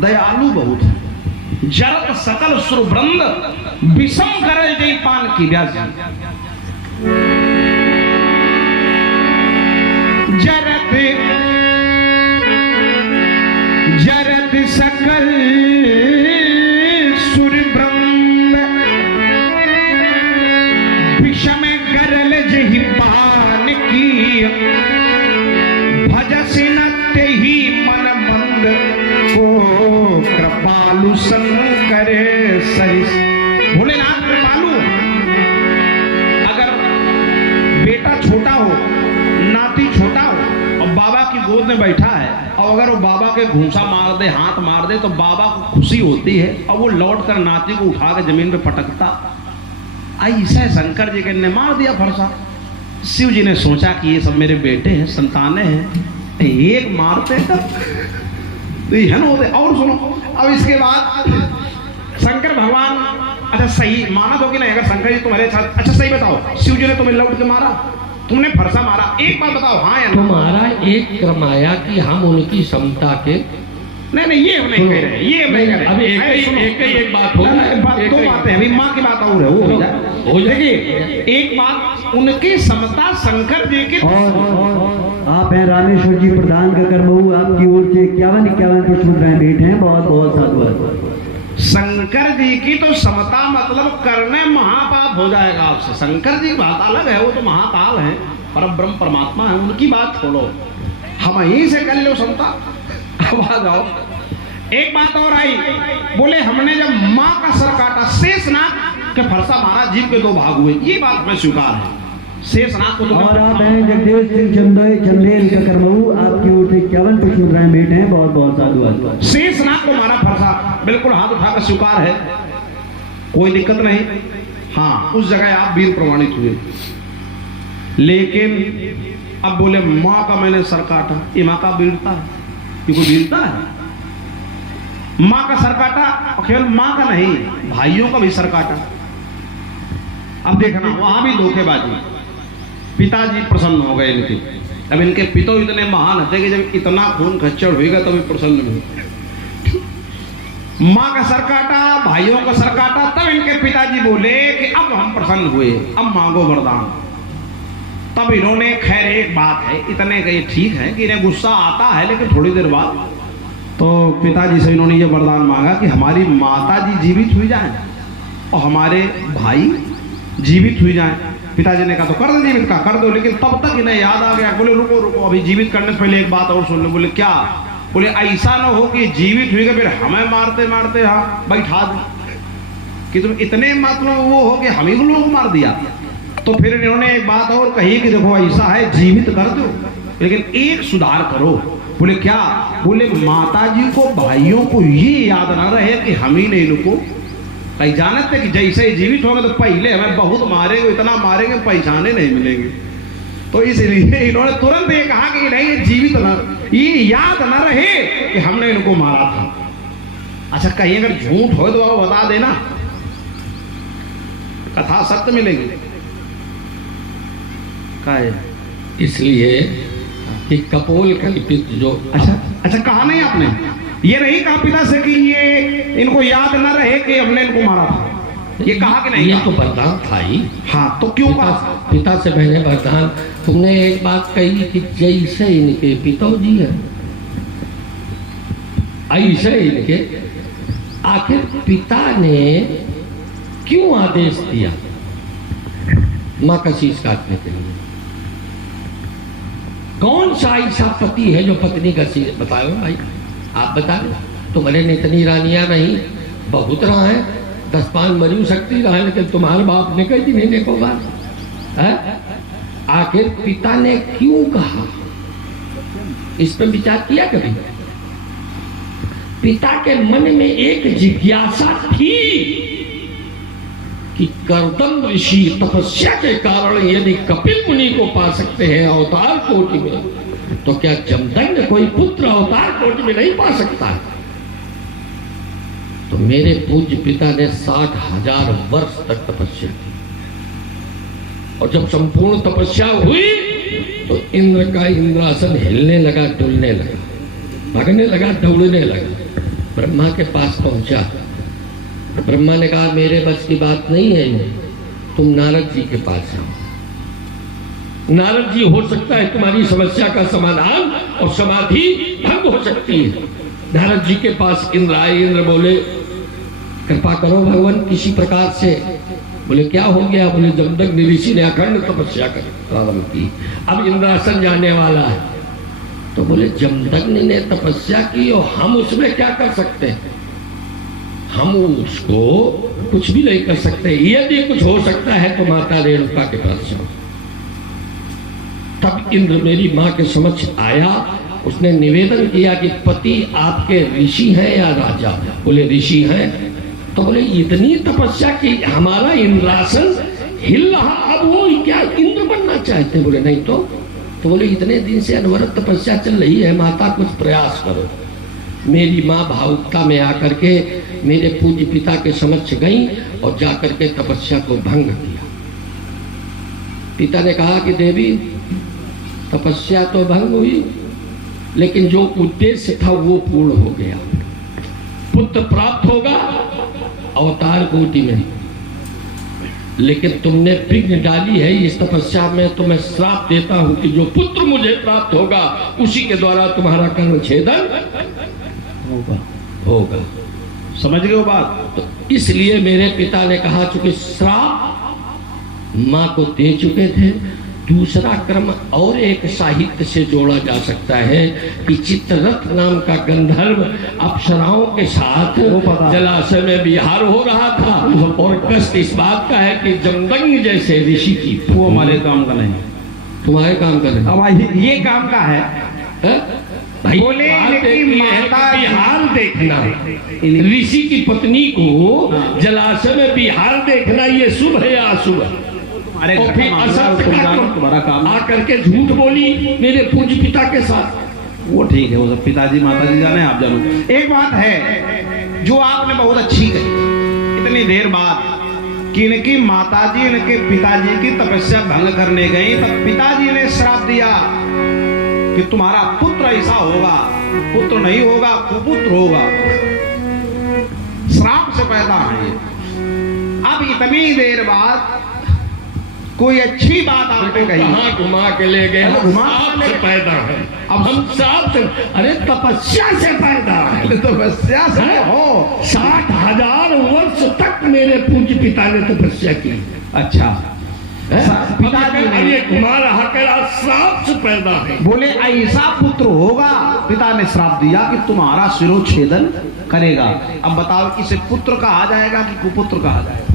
दयालु बहुत है। जरत सकल सुरवृंद विषम करे जय पान की व्यास, जरत जरत सकल सुरवृंद विषम करल जय पान की, भजस न तेहि मन मंद को कृपालु शंकर सरिस। भोलेनाथ कृपालु, अगर बेटा छोटा हो, नाती छोटा हो और बाबा की गोद में बैठा है, और अगर वो बाबा के घूंसा मार दे, हाथ मार दे, तो बाबा को खुशी होती है और वो लौट कर नाती को उठा के जमीन पे पटकता। ऐसा शंकर जी के ने मार दिया फरसा। शिव जी ने सोचा कि ये सब मेरे बेटे हैं, संतानें हैं, एक मारते तो ये होते। और सुनो, अब इसके बाद शंकर भगवान, अच्छा सही माना तो कि नहीं? अगर शंकर जी तुम्हारे साथ, अच्छा सही बताओ, शिव जी ने तुम्हें लौट के मारा, तुमने फरसा मारा, एक बात बताओ हाँ या ना? तुम्हारा एक क्रम आया कि हम उनकी समता के, नहीं ये हम नहीं कह रहे, ये हम नहीं कह रहे। अभी एक बात होगी, दो बातें हैं, अभी माँ की बात और है, वो हो जाए। देखिए एक बात, उनकी समता शंकर जी की, और आप हैं रामेश्वर जी प्रधान का कर्मऊ, आपकी ओर से 51 पुष्प मुद्राएं भेंट हैं, बहुत बहुत साधुवाद। शंकर जी की तो समता मतलब करने महापाप हो जाएगा आपसे। शंकर जी की बात अलग है, वो तो महाकाल है, परब्रह्म परमात्मा है, उनकी बात छोड़ो, हम यहीं से कर लो समता। अब आ जाओ, एक बात और आई, बोले हमने जब माँ का सर काटा, शेषनाग के फरसा मारा, जीव के 2 भाग हुए, ये बात में स्वीकार है। शेषनाग को और आप हैं जगदेव सिंह चंदेल का कर्मऊ, आपकी ओर से 51 पुष्प मुद्राएं भेंट हैं, बहुत बहुत साधुवाद। शेषनाग को मारा फरसा, बिल्कुल हाथ उठाकर स्वीकार है, कोई दिक्कत नहीं। हाँ, उस जगह आप वीर प्रमाणित हुए, लेकिन अब बोले माँ का मैंने सर काटा, ये माँ का वीरता है? ये कोई वीरता है? माँ का सर काटा, और केवल माँ का नहीं, भाइयों का भी सर काटा। अब देखना वहां भी धोखेबाजी। पिताजी प्रसन्न हो गए इनके। अब इनके पिता इतने महान थे कि जब इतना खून खच्चड़ होगा तभी प्रसन्न हुए। माँ का सर काटा, भाइयों का सर काटा, तब इनके पिताजी बोले कि अब हम प्रसन्न हुए, अब मांगो वरदान। तब इन्होंने, खैर एक बात है, इतने का ये ठीक है कि इन्हें गुस्सा आता है, लेकिन थोड़ी देर बाद तो पिताजी से इन्होंने ये वरदान मांगा कि हमारी माताजी जीवित हुई जाए और हमारे भाई जीवित हुई जाए। पिताजी ने कहा तो कर दो, जीवित का कर दो, लेकिन तब तक इन्हें याद आ गया। बोले रुको रुको, अभी जीवित करने से पहले एक बात और सुन लो। बोले क्या? बोले ऐसा ना हो कि जीवित हुई फिर हमें मारते मारते हाँ बैठा दो, कि तुम इतने मतलब वो हो कि हम ही लोग मार दिया। तो फिर इन्होंने एक बात और कही कि देखो ऐसा है, जीवित कर दो, लेकिन एक सुधार करो। बोले क्या? बोले माताजी को भाइयों को ये याद ना रहे कि हम ही ने इनको कहीं जानते कि जैसे ही जीवित होंगे तो पहले हमें बहुत मारेंगे, इतना मारेंगे पहचाने नहीं मिलेंगे। तो इसलिए इन्होंने तुरंत ये कहा कि नहीं जीवित ना, ये याद ना रहे कि हमने इनको मारा था। अच्छा कहीं अगर झूठ हो तो आप बता देना, कथा सत्य मिलेगी। क्या है? इसलिए कि कपोल कल्पित जो, अच्छा कहा नहीं आपने, ये नहीं कहा पिता से कि ये इनको याद ना रहे कि हमने इनको मारा था, ये कहा कि नहीं? ये कहा? तो वरदान था ही। हाँ तो क्यों कहा? पिता से मैंने वरदान, तुमने एक बात कही कि जैसे इनके पिताजी हैं ऐसे इनके, आखिर पिता ने क्यों आदेश दिया माँ का शीश काटने के लिए? कौन सा ऐसा पति है जो पत्नी का शीश? बताओ भाई, आप बता दो। तुम्हारे ने इतनी रानियां नहीं, बहुत रहा है, 10-5 मरी सकती रहा है, लेकिन तुम्हारे बाप ने कही नहीं देखो बात है? आखिर पिता ने क्यों कहा? इस पर विचार किया कभी? पिता के मन में एक जिज्ञासा थी कि कर्दम ऋषि तपस्या के कारण यदि कपिल मुनि को पा सकते हैं अवतार कोटि में, तो क्या जमदग्नि कोई पुत्र अवतार कोटि में नहीं पा सकता है? तो मेरे पूज्य पिता ने 60,000 वर्ष तक तपस्या की, और जब संपूर्ण तपस्या हुई तो इंद्र का इंद्रासन हिलने लगा, डुलने लगा, भागने लगा, दौड़ने लगा। ब्रह्मा के पास पहुंचा, ब्रह्मा ने कहा मेरे बस की बात नहीं है, तुम नारद जी के पास जाओ। नारद जी हो सकता है तुम्हारी समस्या का समाधान और समाधि भंग हो सकती है। नारद जी के पास इंद्र आए। इंद्र बोले कृपा करो भगवान किसी प्रकार से। बोले क्या हो गया? बोले जमदग्नि ऋषि ने अखंड तपस्या कर प्रारंभ की, अब इंद्रासन जाने वाला है। तो बोले जमदग्नि ने तपस्या की और हम उसमें क्या कर सकते हैं? हम उसको कुछ भी नहीं कर सकते। यदि कुछ हो सकता है तो माता रेणुका के पास जाओ। तब इंद्र मेरी माँ के समक्ष आया, उसने निवेदन किया कि पति आपके ऋषि हैं या राजा? बोले ऋषि हैं। तो बोले इतनी तपस्या की, हमारा इंद्रासन हिल रहा, अब वो क्या इंद्र बनना चाहते? बोले नहीं तो बोले इतने दिन से अनवरत तपस्या चल रही है, माता कुछ प्रयास करो। मेरी माँ भावुकता में आकर के मेरे पूज्य पिता के समक्ष गई और जाकर के तपस्या को भंग किया। पिता ने कहा कि देवी तपस्या तो भंग हुई, लेकिन जो उद्देश्य था वो पूर्ण हो गया, पुत्र प्राप्त होगा अवतार कोटि में। लेकिन तुमने विघ्न डाली है इस तपस्या में, तो मैं श्राप देता हूं कि जो पुत्र मुझे प्राप्त होगा उसी के द्वारा तुम्हारा कर्म छेदन होगा। समझ गए वो बात? तो इसलिए मेरे पिता ने कहा, चूंकि श्राप माँ को दे चुके थे, दूसरा क्रम और एक साहित्य से जोड़ा जा सकता है कि चित्ररथ नाम का गंधर्व अप्सराओं के साथ जलाशय में विहार हो रहा था, और कष्ट इस बात का है कि जमदग्नि जैसे ऋषि की, वो हमारे काम का नहीं, तुम्हारे काम का नहीं। अब ये काम का है भाई। बोले बिहार देखना, ऋषि की पत्नी को जलाशय में बिहार देखना, ये शुभ है या अशुभ? अरे और फिर असत्य का आकर के झूठ बोली मेरे पूज्य पिता के साथ। वो ठीक है, वो सब पिताजी माताजी जाने, आप जानो। एक बात है जो आपने बहुत अच्छी कही इतनी देर बाद कि इनकी माताजी इनके पिताजी की तपस्या भंग करने गई, तब पिताजी ने श्राप दिया कि तुम्हारा पुत्र ऐसा होगा, पुत्र नहीं होगा कुपुत्र होगा, श्राप से पैदा है। अब इतनी देर बाद कोई अच्छी बात आपने कही, कहाँ घुमा के ले गए, सांप से पैदा है। अब हम सांप से, अरे तपस्या से पैदा है, तपस्या से हो। 60,000 वर्ष तक मेरे पूज्य पिता ने तपस्या की। अच्छा, पिताजी ने घुमा रहा करा सांप से पैदा है। बोले ऐसा पुत्र होगा, पिता ने श्राप दिया कि तुम्हारा शिरोच्छेदन करेगा। अब बताओ इसे पुत्र कहा जाएगा कि कुपुत्र कहा जाएगा?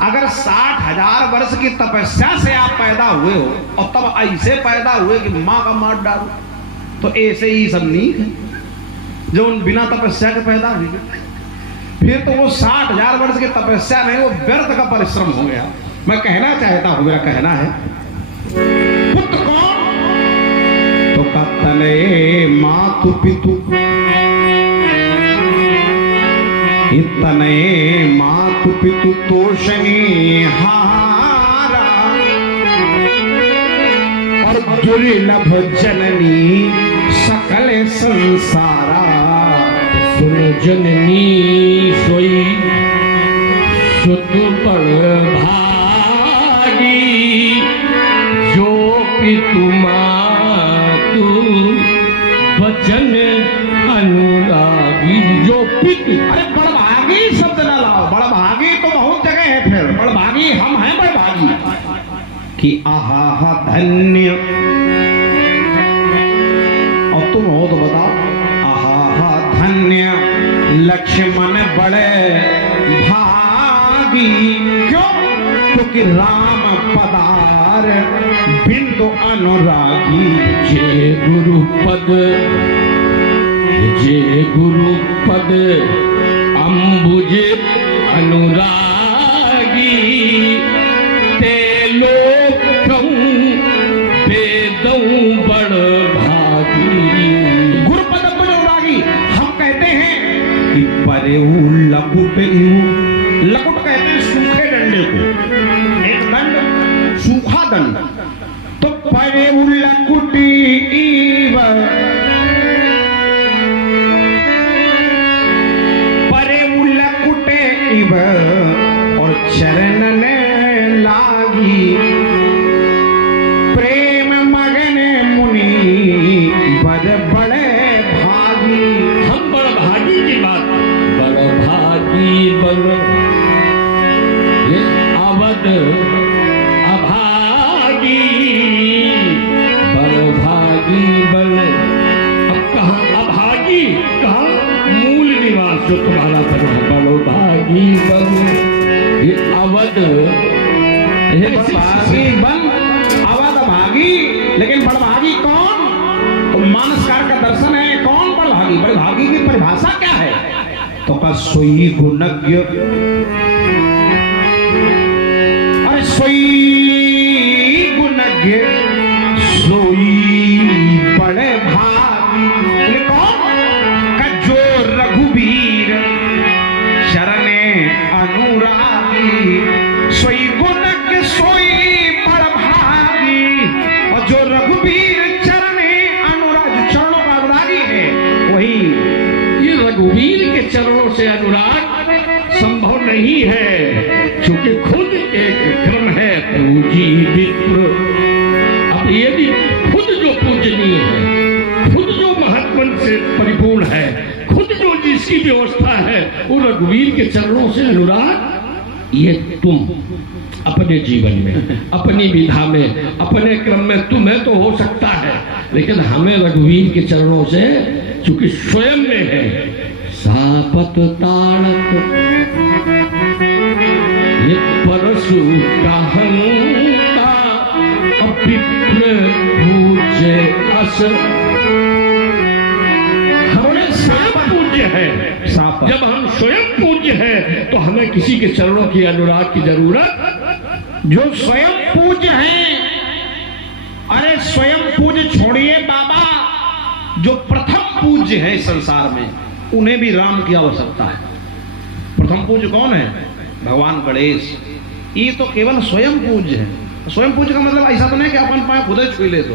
अगर 60,000 वर्ष की तपस्या से आप पैदा हुए हो और तब ऐसे पैदा हुए कि माँ का मार डालो, तो ऐसे ही सब नीक है जो उन बिना तपस्या के पैदा हुए। फिर तो वो 60,000 वर्ष की तपस्या नहीं, वो व्यर्थ का परिश्रम हो गया। मैं कहना चाहता हूं, मेरा कहना है पुत्र कौन? तो कतने मातु पितु, इतने मातु पितु तोषणी हारा, और दुर्लभ जननी सकल संसारा। सुनो जननी सोई सुत पर भागी, जो पितु मातु वचन अनुरागी। जो पितु, अरे बड़भागी शब्द ना लाओ, बड़भागी तो बहुत जगह है, फिर बड़भागी हम हैं बड़भागी कि आहा धन्य। और तुम हो तो बताओ, आहा धन्य लक्ष्मण बड़े भागी। क्यों? क्योंकि राम पदार बिंदु अनुरागी। जे गुरुपद, जे गुरुपद अम्बुज अनुरागी, ते लोकं वेदं बड़ भागी। गुरुपद अम्बुज अनुरागी हम कहते हैं कि परे लकुट, लकुट कहते हैं सूखे डंडे को, एक दंड सूखा दंड। तो परे लकुट और चरणन लागी, प्रेम मगन मुनि बड़ बड़े भागी। हम बड़ भागी की बात, बड़ भागी बन अवध अभागी, बड़ भागी बन। अब कहाँ अभागी, कहाँ मूल निवास जो तुम्हारा बना, बड़ो भागी बन। ये अवध, बड़भागी बन, अवध भागी। लेकिन बड़भागी कौन? तो मानसकार का दर्शन है। कौन बड़भागी? बड़भागी की परिभाषा क्या है? तो का सोई गुणज्ञ, अरे सोई गुणज्ञ, सोई बड़े भागी। कौन? का जो रघुवीर शरणे अनुरागी, सोई गुणज्ञ सोई बड़ भागी। और जो रघुवीर चरणे अनुराग, चरणों का अनुरागी है वही। ये रघुवीर के चरणों से अनुराग संभव नहीं है, क्योंकि खुद एक क्रम है पूजी विप्र। अब यदि खुद जो पूजनीय है, खुद जो महत्व से परिपूर्ण है, खुद जो जिसकी व्यवस्था है, वो रघुवीर के चरणों से अनुराग, ये तुम अपने जीवन में, अपनी विधा में, अपने क्रम में तुम्हें तो हो सकता है, लेकिन हमें रघुवीर के चरणों से, चूंकि स्वयं में है सापत ताड़क ये परशु कहता अपिप्र पूज्य अस। हमने स्वयं पूज्य है, जब हम स्वयं पूज्य है तो हमें किसी के चरणों की अनुराग की जरूरत। जो स्वयं पूज्य हैं, अरे स्वयं पूज्य छोड़िए बाबा, जो प्रथम पूज्य है संसार में, उन्हें भी राम की आवश्यकता है। प्रथम पूज्य कौन है? भगवान गणेश। ये तो केवल स्वयं पूज्य है। स्वयं पूज्य का मतलब ऐसा तो नहीं कि अपन पाए खुद ही छुई ले दो,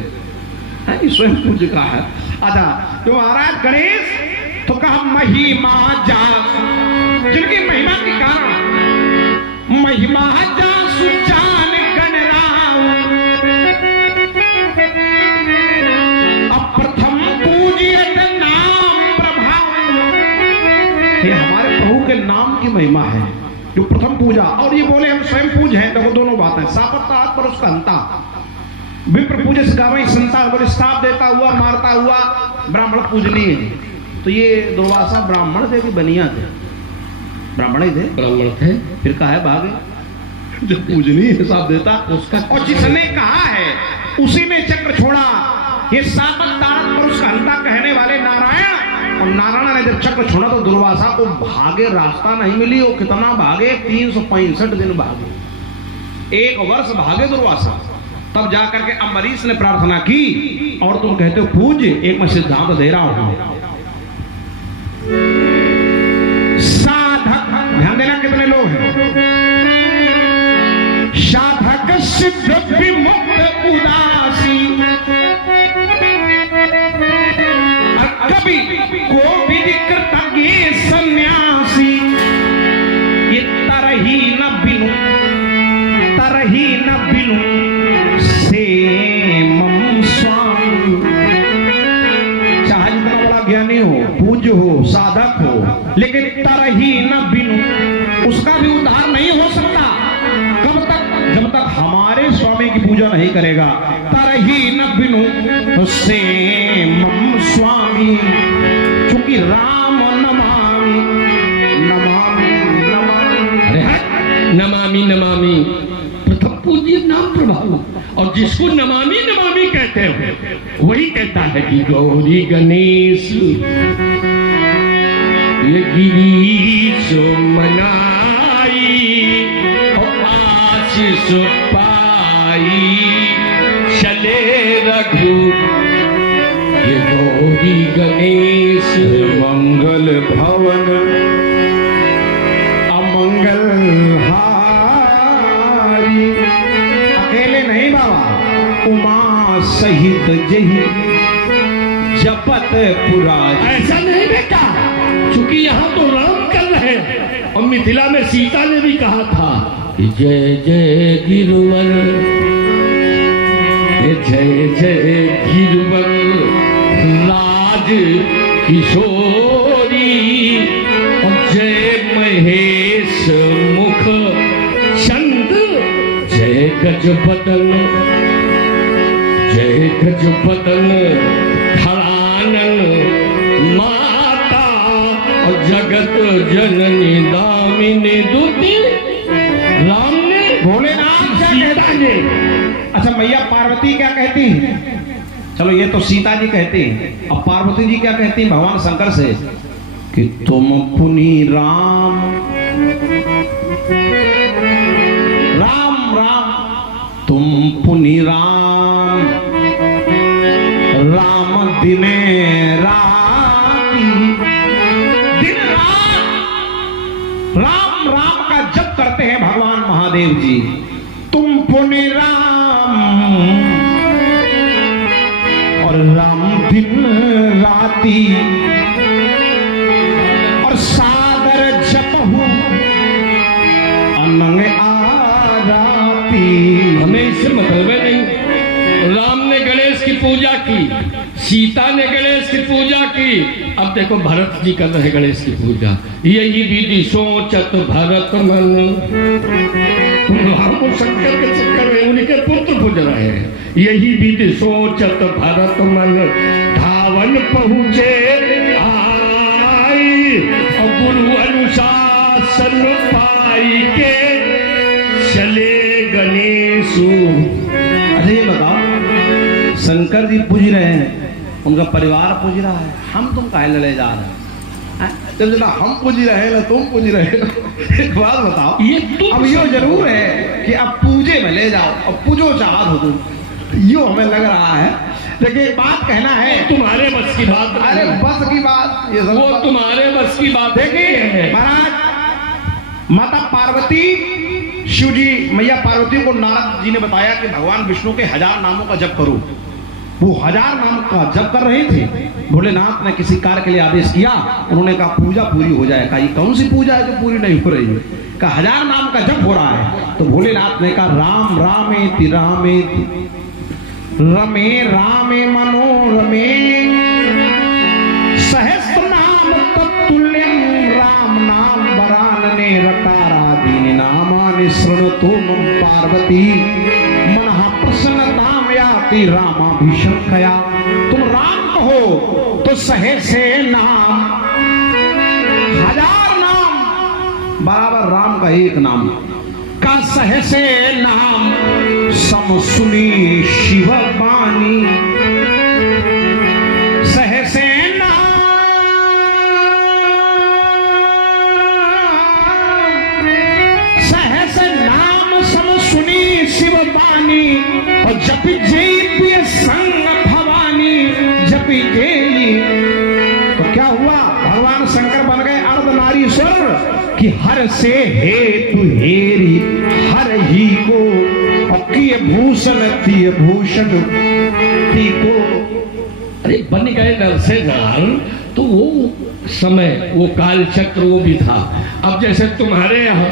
ये स्वयं पूज्य का है। अच्छा, तो महाराज गणेश तो कहा महिमा जा, जिनकी महिमा के कारण महिमा जा सुजान गणराम, अप्रथम पूज्य नाम प्रभाव। ये हमारे प्रभु के नाम की महिमा है जो प्रथम पूजा। और ये बोले हम स्वयं पूज हैं, देखो दोनों बात है। सापत्ता हाथ पर उसका अंता, विप्र पूजे से गावई संसार, बोले स्थाप देता हुआ मारता हुआ ब्राह्मण पूजनीय है। तो ये दुर्वासा ब्राह्मण थे कि बनिया थे? ब्राह्मण ही थे, ब्राह्मण थे। फिर कहा है भागे जो पूजनीय हिसाब देता उसका। और जिसने कहा है उसी ने चक्र छोड़ा। ये सापत्ता हाथ पर उसका अंता कहने वाले नारायण, और नारायण ने जब चक्र छोड़ा तो दुर्वासा को भागे रास्ता नहीं मिली। वो कितना भागे? 365 दिन भागे, 1 वर्ष भागे दुर्वासा। तब जाकर के अम्बरीश ने प्रार्थना की। और तुम कहते हो पूज्य, एक मैं सिद्धांत दे रहा हूं। साधक, ध्यान देना कितने लोग हैं? साधक सिद्ध विमुक्त उदासी, कभी कोविद कृतज्ञ सन्यासी, ये तरही न बिनु, तरही न बिनु से मम स्वामी। चाहे जितना बड़ा ज्ञानी हो, पूज्य हो, साधक हो, लेकिन तरही न बिनु, उसका भी उद्धार नहीं हो सकता। कब तक? जब तक हमारे स्वामी की पूजा नहीं करेगा। तरही न बिनु से मम स्वामी, चूंकि राम नमामि नमामि नमामि, नमामि नमामि प्रथम पूज्य नाम प्रभाव। और जिसको नमामि नमामि कहते हो वही कहता है कि गौरी गणेश ये गिरीश मनाई, और आशीष पाई चले रघु। ये गौरी गणेश मंगल भवन अमंगल हारी। अकेले नहीं बाबा, उमा सहित जही जपत पुरारी। ऐसा नहीं बेटा, क्योंकि यहाँ तो राम कर रहे हैं। और मिथिला में सीता ने भी कहा था कि जय जय गिरवर, जय जय गिरवर राज किशोरी, और जय महेश मुख चंद, जय गज बदन, जय गज बदन खड़ानन माता, और जगत जननी दामिनी दुति। राम ने, भोलेनाथ सीता ने। अच्छा, मैया पार्वती क्या कहती हैं? चलो ये तो सीता जी कहती हैं। अब पार्वती जी क्या कहती हैं भगवान शंकर से? कि तुम पुनि राम राम राम, तुम पुनि राम राम दिने राती, दिन रात राम राम का जप करते हैं भगवान महादेव जी। तुम पुनि राम और राम दिन राती, और सादर जपहु अनंग आराती। हमें इससे मतलब है नहीं। राम ने गणेश की पूजा की, सीता ने गणेश की पूजा की, अब देखो भरत जी कर रहे गणेश की पूजा। यही विधि सोचत भरत मन, राम और शंकर के चक्कर में उनके पुत्र पूज रहे हैं। यही विधि सोचत भरत मन, धावन पहुँचे आई, और गुरु अनुशासन पाई के चले गणेशु। अच्छा ये बताओ, शंकर जी पूज रहे हैं, उनका परिवार पूज रहा है, हम तुम काहे लड़े जा रहे हैं? जब ना हम पूज रहे हैं ना तुम पूज रहे हो। एक बात बताओ, ये अब यो जरूर है कि अब पूजे में ले जाओ, अब पूजो चाहत हो तुम, यो हमें लग रहा है देखिए बात कहना है, तुम्हारे बस की बात नहीं अरे है। बस की बात, ये सब वो तुम्हारे बस की बात देखिए नहीं है। महाराज, माता पार्वती, शिव जी, मैया पार्वती को नारद जी ने बताया कि भगवान विष्णु के 1000 नामों का जप करो। वो 1000 नाम का जप कर रहे थे, भोलेनाथ ने किसी कार्य के लिए आदेश किया, उन्होंने कहा पूजा पूरी हो जाए। कहा ये कौन सी पूजा है जो पूरी नहीं हो रही है? कहा 1000 नाम का जप हो रहा है। तो भोलेनाथ ने कहा राम रामेति रामेति रमे रामे मनोरमे सहस्र नाम तत्तुल्यं राम नाम वरानने रकारादीनि नामानि शृणुतु मम पार्वती मनः प्रसन्नतां याति रामाभिषंकया। तुम राम कहो तो सहसे नाम, 1000 नाम बराबर राम का एक नाम का सहसे नाम सम सुनी शिव बानी। सहसे नाम सहस नाम सम सुनी शिव बानी और जपि जय संग भवानी जपि जय। तो क्या हुआ? भगवान शंकर बन गए अर्धनारीश्वर कि हर से हेतु हेरी हर ही को और किए भूषण तिय भूषण ती को। अरे बन गए नर से नार, तो वो समय, वो काल चक्र वो भी था। अब जैसे तुम्हारे यहाँ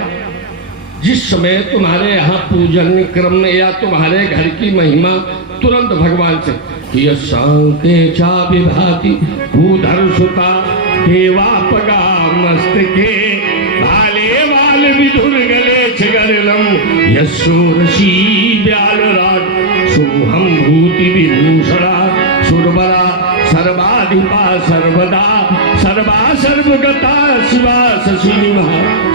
जिस समय तुम्हारे यहाँ पूजन क्रम में या तुम्हारे घर की महिमा तुरंत भगवान से यशांके चा विभाति भूधर सुता देवापगा मस्तके भाले वाल विधुर गले छगरलम यशोरसी ब्याल राग सोहम भूति विभूषणा सुरबरा सर्वाधिपा सर्वदा सर्वा सर्वगता शिवा शशिनिमा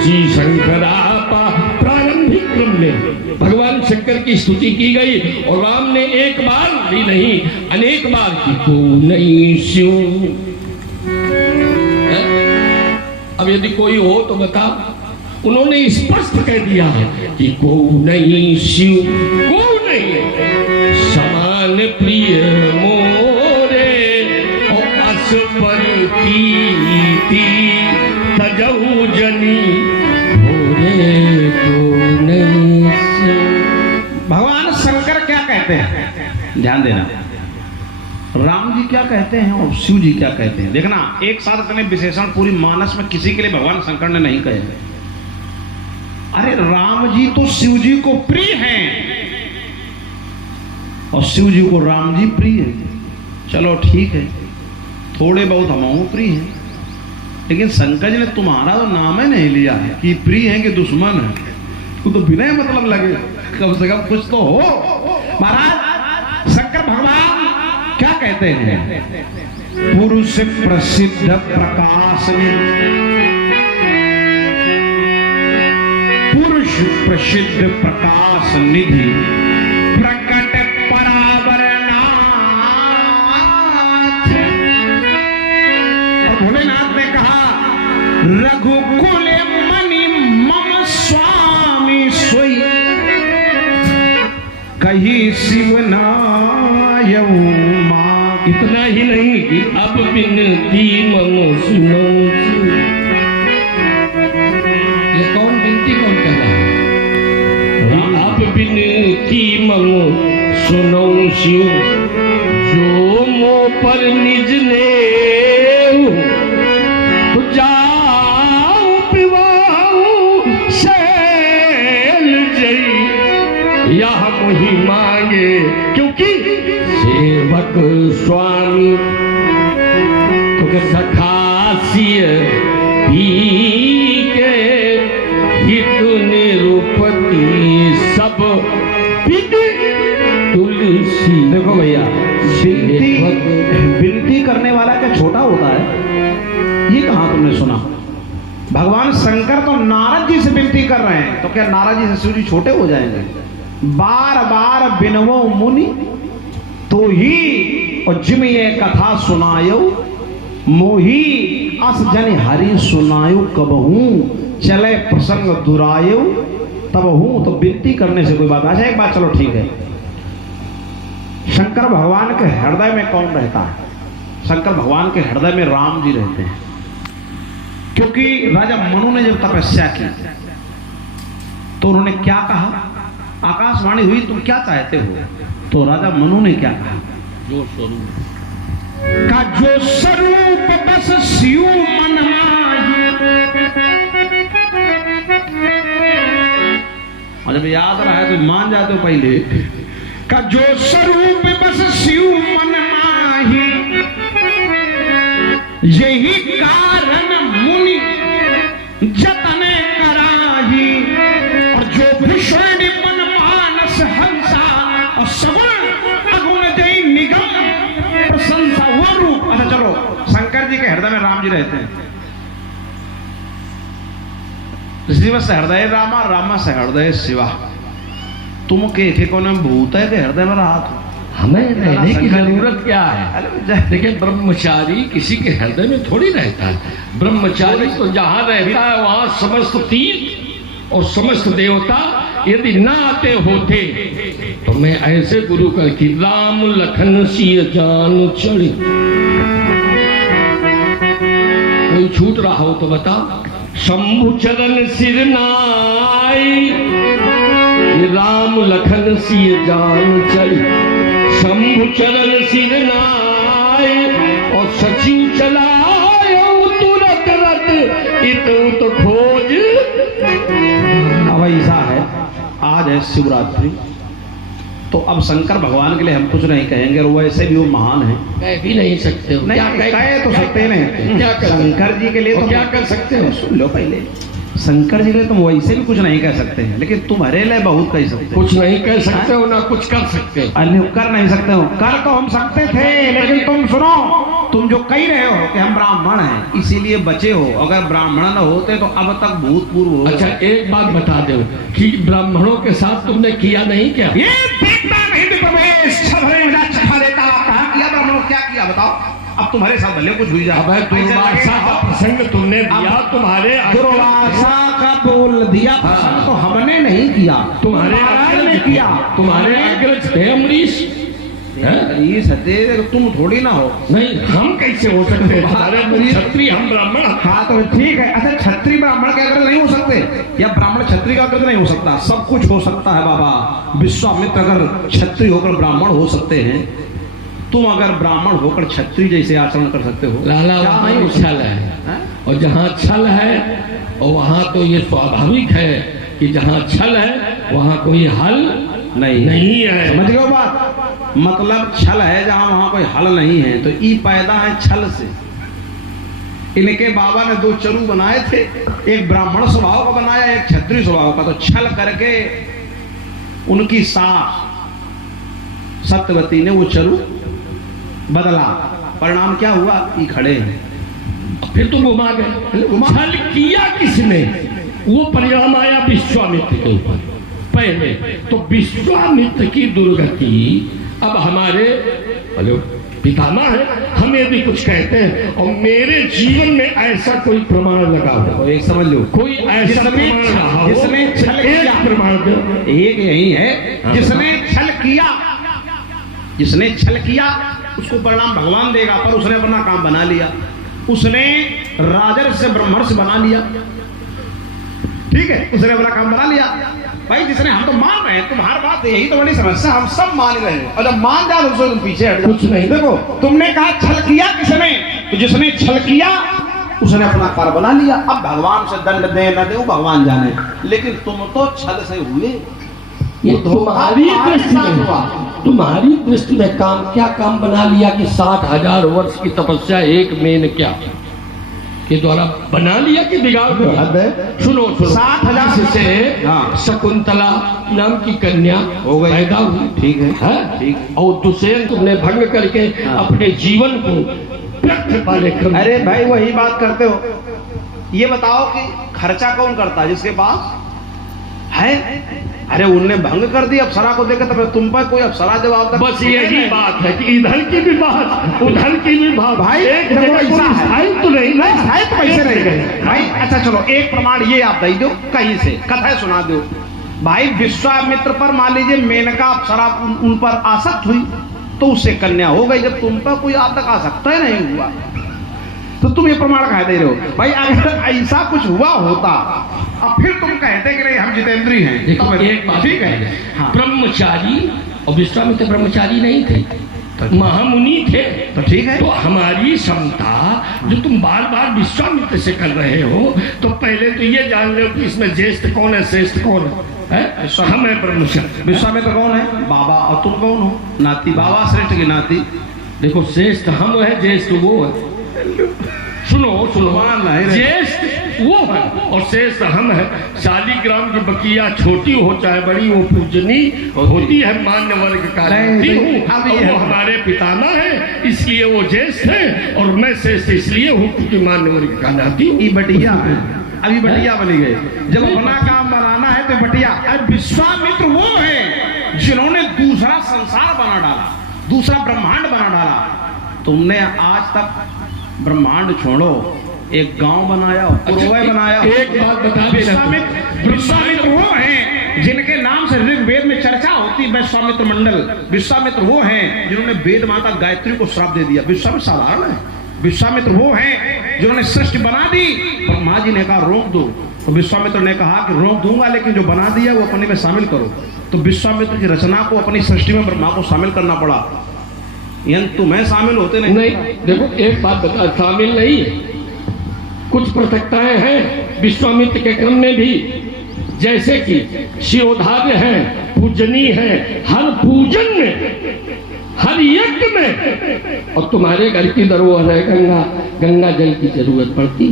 श्री शंकरापा। प्रारंभिक क्रम में भगवान शंकर की स्तुति की गई और राम ने एक बार भी नहीं अनेक बार की को नहीं शिव। अब यदि कोई हो तो बता। उन्होंने स्पष्ट कह दिया है कि को नहीं शिव, को नहीं समान प्रिय मोरे और असपर की तजऊ जनी भोरे को नहीं शिव। भगवान शंकर क्या कहते हैं? ध्यान देना, राम जी क्या कहते हैं और शिव जी क्या कहते हैं। देखना, एक साथ इतने विशेषण पूरी मानस में किसी के लिए भगवान शंकर ने नहीं कहे। अरे राम जी तो शिव जी को प्रिय हैं और शिव जी को राम जी प्रिय है। चलो ठीक है, थोड़े बहुत हम प्रिय हैं, लेकिन शंकर जी ने तुम्हारा तो नाम ही नहीं लिया है कि प्रिय है कि दुश्मन है। तो बिना मतलब लगे, कम से कम कुछ तो हो। महाराज शंकर भगवान क्या कहते हैं? पुरुष प्रसिद्ध प्रकाश, पुरुष प्रसिद्ध प्रकाश निधि प्रकट परावरनाथ। भोलेनाथ ने कहा रघुकुल मणि मम स्वामी सोई कही शिवनायऊ मां। इतना ही नहीं कि अब बिनती मनो सुनो। ये कौन बिनती कौन कर रहा है? अब बिनती मनो सुनो शिव जो मो पर निज ने जाओ पिवाओ शैल जई यह मुहि मांगे क्योंकि सेवक स्वामी तो सखासिय ही के हित निरूपति सब तुलसी। देखो भैया, विनती करने वाला क्या छोटा होता है? ये कहां तुमने सुना? भगवान शंकर तो नारद जी से विनती कर रहे हैं, तो क्या नारद जी से शिव जी छोटे हो जाएंगे? बार बार बिनवो मुनि तो ही और जिम ये कथा सुनायो मोही अस जन हरि सुनायो कबहू चले प्रसंग दुरायो तब हूं। तो विनती करने से कोई बात। अच्छा एक बात, चलो ठीक है, शंकर भगवान के हृदय में कौन रहता है? शंकर भगवान के हृदय में राम जी रहते हैं। क्योंकि राजा मनु ने जब तपस्या की तो उन्होंने क्या कहा? आकाशवाणी हुई, तुम क्या चाहते हो? तो राजा मनु ने क्या कहा? जो स्वरूप का जो स्वरूप बस शिव मन माही। और जब याद रहा है तो मान जाते हो पहले का जो स्वरूप बस शिव मन माही, यही कारण मुनि जतन कराही। और जो भीषण मन मानस हंसा और सगुण अगुण जय निगम प्रशंसा वो रूप। अच्छा चलो, शंकर जी के हृदय में राम जी रहते हैं। शिव से हृदय रामा, रामा से हृदय शिवा। तुम के कोने में भूत है के हृदय में रहा? हमें रहने की जरूरत क्या है? देखिए, ब्रह्मचारी किसी के हृदय में थोड़ी रहता है। ब्रह्मचारी तो जहाँ रहता है वहाँ समस्त तीर्थ और समस्त देवता यदि ना आते होते तो मैं ऐसे गुरु कर कि राम लखन सिय जान चढ़ी। कोई छूट रहा हो तो बता। शंभु चरण सिर नाई, राम लखन सिय जान चढ़ी। शंभु चरण सिर नाय और सचिव चलायो तुरत रत इत तो खोज। अब ऐसा है, आज है शिवरात्रि, तो अब शंकर भगवान के लिए हम कुछ नहीं कहेंगे, और वैसे भी वो महान है। कह भी नहीं सकते हो। नहीं, कह तो सकते नहीं। क्या कर शंकर जी के लिए तो क्या कर सकते हो? सुन लो पहले, शंकर जी के लिए तुम वैसे भी कुछ नहीं कह सकते हैं, लेकिन तुम्हारे लिए बहुत कह सकते हो। कुछ नहीं कह सकते हो ना कुछ कर सकते हो। अन्य कर नहीं सकते हो। कर तो हम सकते थे, लेकिन तुम सुनो, तुम जो कह रहे हो कि हम ब्राह्मण हैं इसीलिए बचे हो, अगर ब्राह्मण न होते तो अब तक भूतपूर्व हो। अच्छा, एक बात बता दो कि ब्राह्मणों के साथ तुमने किया नहीं क्या? ये देखता नहीं प्रवेश छठा देता। कहा किया ब्राह्मणों, क्या किया बताओ? अब तुम्हारे साथ भले कुछ हुई जाए। अब दुर्वासा का प्रसंग तुमने दिया, तुम्हारे दुर्वासा का बोल दिया प्रसंग तो हमने नहीं किया, तुम्हारे ने किया। तुम्हारे अग्रज थे अमरीश। तुम थोड़ी ना हो। नहीं, हम कैसे हो सकते हैं? क्षत्रिय, हम ब्राह्मण। हाँ तो ठीक है। अच्छा, क्षत्रिय ब्राह्मण के अग्रज नहीं हो सकते, या ब्राह्मण क्षत्रिय का अग्रज नहीं हो सकता? सब कुछ हो सकता है बाबा। विश्वामित्र अगर क्षत्रिय होकर ब्राह्मण हो सकते हैं, तुम अगर ब्राह्मण होकर क्षत्रिय जैसे आचरण कर सकते हो? लाला वहाँ ही छल है, और जहाँ छल है और वहाँ तो ये स्वाभाविक है कि जहाँ छल है वहाँ कोई हल नहीं है। समझ गए बात? मतलब छल है जहाँ वहाँ कोई हल नहीं है, तो ई पैदा है छल से। इनके बाबा ने दो चरु बनाए थे, एक ब्राह्मण स्वभाव का बनाया, एक क्षत्रिय स्वभाव का। तो छल करके उनकी सास सत्यवती ने वो चरु बदला। परिणाम क्या हुआ? ये खड़े हैं। फिर तुम घुमा गए। छल किया किसने? वो परिणाम आया विश्वामित्र के ऊपर पहले। तो विश्वामित्र की दुर्गति अब हमारे पितामह है, हम यदि कुछ कहते हैं और मेरे जीवन में ऐसा कोई प्रमाण लगा हो, एक समझ लो, कोई ऐसा प्रमाण रहा हो जिसने छल किया। प्रमाण एक यही है, जिसने छल किया, जिसने छल किया उसको परिणाम भगवान देगा, पर उसने अपना काम बना लिया। उसने राजर्षि से ब्रह्मर्षि बना लिया। ठीक है, उसने अपना काम बना लिया। भाई जिसने, हम तो मान रहे हैं, तुम्हारी बात यही तो बड़ी समस्या, हम सब मान रहे हैं, और जब मान जाओ तो तुम पीछे हट जाओ। कुछ नहीं। देखो, तुमने कहा छल किया किसने? तो जिसने छल किया उसने अपना कार्य बना लिया। अब भगवान से दंड दे न दे भगवान जाने, लेकिन तुम तो छल से हुए। ये तुम्हारी दृष्टि में काम क्या काम बना लिया कि 60,000 वर्ष की तपस्या एक मेनका के द्वारा बना लिया कि बिगाड़ दिया? सुनो 60,000 से शकुंतला नाम की कन्या हो गई, पैदा हुई। ठीक है, ठीक। और दुष्यंत तुमने भंग करके अपने जीवन को व्यर्थ पाने कर। अरे भाई वही बात करते हो। ये बताओ कि खर्चा कौन करता है? जिसके पास है। अरे उनने भंग कर दिया अप्सरा को देकर, तब तुम पर कोई अप्सरा जवाब दे। बस यही बात है कि इधर की भी बात उधर की भी बात। भाई एक जगह तो नहीं ना, तो कैसे रह गए भाई? अच्छा चलो, एक प्रमाण ये आप दे दो, कहीं से कथा सुना दो। भाई विश्वामित्र पर मान लीजिए मेनका अप्सरा उन पर आसक्त हुई, तो उससे कन्या हो गई। जब तुम पर कोई आज तक आ सकता ही नहीं हुआ तो तुम ये प्रमाण कह दे रहे हो भाई? अगर ऐसा कुछ हुआ होता अब फिर तुम कहते कि नहीं हम जितेंद्री हैं। देखो एक बात ठीक है, हाँ। ब्रह्मचारी और विश्वामित्र ब्रह्मचारी नहीं थे, महामुनि थे। तो ठीक है, तो हमारी क्षमता जो तुम बार बार विश्वामित्र से कर रहे हो, तो पहले तो ये जान लो कि इसमें ज्येष्ठ कौन है, श्रेष्ठ कौन है? हम है ब्रह्मचारी। विश्वामित्र कौन है? बाबा। और तुम कौन हो? नाती। बाबा श्रेष्ठ की नाती। देखो श्रेष्ठ हम है, ज्येष्ठ वो है। सुनो सुनो, ज्येष्ठ वो है और श्रेष्ठ हम है। शालिग्राम की बकिया छोटी हो चाहे बड़ी, वो पूजनी होती है, मान्य वर्ग का वो हमारे पितामह है, इसलिए वो ज्येष्ठ है और मैं श्रेष्ठ इसलिए हूँ क्योंकि मान्य वर्ग का नाती हूँ। बटिया अभी बटिया बनी गए। जब अपना काम बनाना है तो बटिया। अब विश्वामित्र वो है जिन्होंने दूसरा संसार बना डाला, दूसरा ब्रह्मांड बना डाला। तुमने आज तक ब्रह्मांड छोड़ो, एक गांव बनाया, पुरोवय बनाया। एक बात बता, विश्वामित्र वो हैं जिनके नाम से ऋग्वेद में चर्चा होती, विश्वामित्र मंडल। विश्वामित्र वो हैं जिन्होंने वेद माता गायत्री को श्राप दे दिया। विश्वामित्र साधारण है, विश्वामित्र वो हैं जिन्होंने सृष्टि बना दी। ब्रह्मा जी ने कहा रोक दो, तो विश्वामित्र ने कहा कि रोक दूंगा लेकिन जो बना दिया वो अपने में शामिल करो। तो विश्वामित्र की रचना को अपनी सृष्टि में ब्रह्मा को शामिल करना पड़ा। तुम्हें शामिल होते नहीं। देखो एक बात बता, शामिल नहीं है, कुछ पृथकताएं हैं विश्वामित्र के क्रम में भी, जैसे कि शिरोधार्य है, पूजनी है, हर पूजन में, हर यज्ञ में। और तुम्हारे घर की धरोहर है गंगा, गंगा जल की जरूरत पड़ती,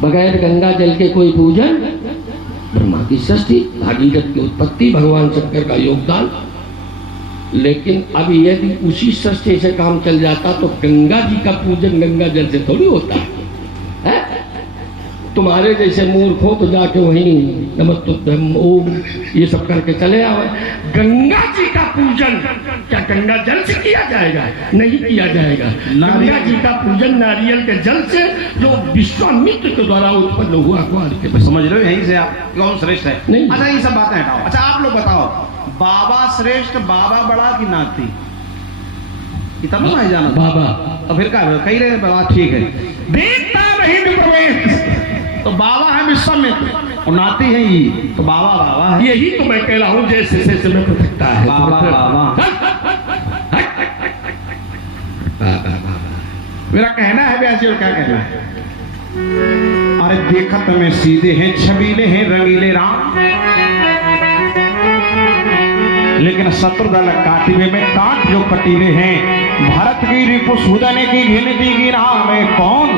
बगैर गंगा जल के कोई पूजन। ब्रह्मा की सृष्टि, भागीरथ की उत्पत्ति, भगवान शंकर का योगदान। लेकिन अब यदि उसी सृष्टि से काम चल जाता तो गंगा जी का पूजन गंगा जल से थोड़ी होता है? तुम्हारे जैसे मूर्ख हो तो जाके वहीं नमस्तुभ्यं ओम ये सब करके चले आओ। गंगा जी का पूजन क्या गंगा जल से किया जाएगा? नहीं किया जाएगा। गंगा जी का पूजन नारियल के जल से, जो विश्वामित्र के द्वारा उत्पन्न हुआ। समझ रहे हो? यहीं से आप कौन श्रेष्ठ है? नहीं। अच्छा ये सब बातें हटाओ। अच्छा आप लोग बताओ, बाबा श्रेष्ठ, बाबा बड़ा कि नाती? इतना नहीं जाना बाबा। तो फिर क्या कही रहे बाबा? ठीक है, देखता नहीं प्रवेश तो बाबा है विश्वामित्र और नाती है ये, तो बाबा बाबा है। यही तो मैं कह रहा हूँ, जैसे जैसे में पृथकता है। बाबा बाबा मेरा कहना है व्यासी, और क्या कहना है? अरे देखत में सीधे हैं, छबीले हैं, रंगीले राम, लेकिन शत्रुदल काटिले में काट जो कटीले हैं। भरत की रिपु सुदन की गिनती गिरा में कौन,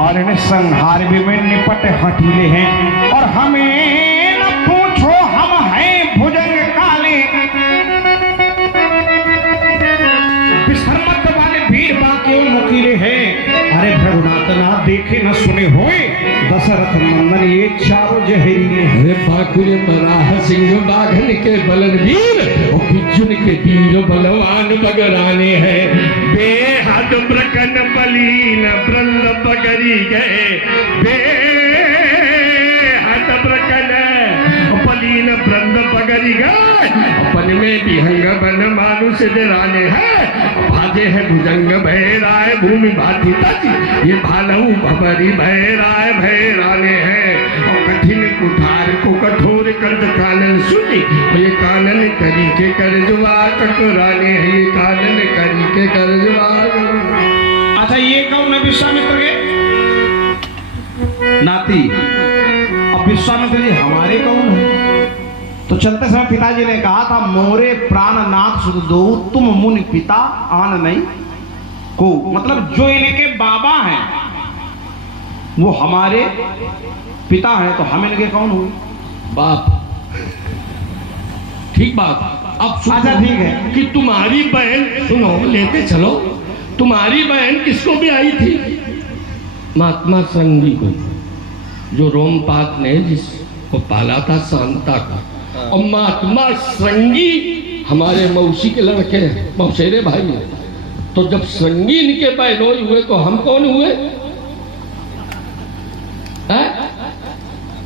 और इन्हें संहार भी में निपट हटीले हैं। और हमें न पूछो, हम हैं भुजंग काले, विसर्मत वाले भीड़ बाकी नुकीले हैं। अरे भ्रघुनाथ ना देखे न सुने होए, दशरथ नंदन ये चारों जहरीले हैं। अरे बाकुरे बराह सिंह बाघन के बलन वीर, और बिजुन के तीर बलवान बगराने हैं। बेहद ब्रकन बलीन ब्रंद पगरी गए, बेहद ब्रकन बलीन ब्रंद पगरी गए। अपन में विहंग बन मानुष डराने हैं, भाजे है भुजंग भैराय भूमि भाती तज, ये भालऊ भबरी भैराय भैराने हैं। और कठिन कुठार को कठोर कंठ कानन सुनी, ये कानन करी के करजवा टकराने हैं, ये कानन करी के करजवा। अच्छा ये कौन है? विश्वामित्र के नाती। अब विश्वामित्र जी हमारे कौन है? तो चलते समय पिताजी ने कहा था, मोरे प्राणनाथ सुध दो, तुम मुनि पिता आन नहीं को। मतलब जो इनके बाबा हैं वो हमारे पिता हैं, तो हम इनके कौन हुए? बाप। ठीक बात। अब अच्छा ठीक है कि तुम्हारी बहन, सुनो लेते चलो, तुम्हारी बहन किसको भी आई थी? महात्मा श्रृंगी को, जो रोमपाद ने जिसको पाला था, शांता का। और महात्मा श्रृंगी हमारे मौसी के लड़के मौसेरे भाई हैं। तो जब श्रृंगी इनके बहनोई हुए तो हम कौन हुए?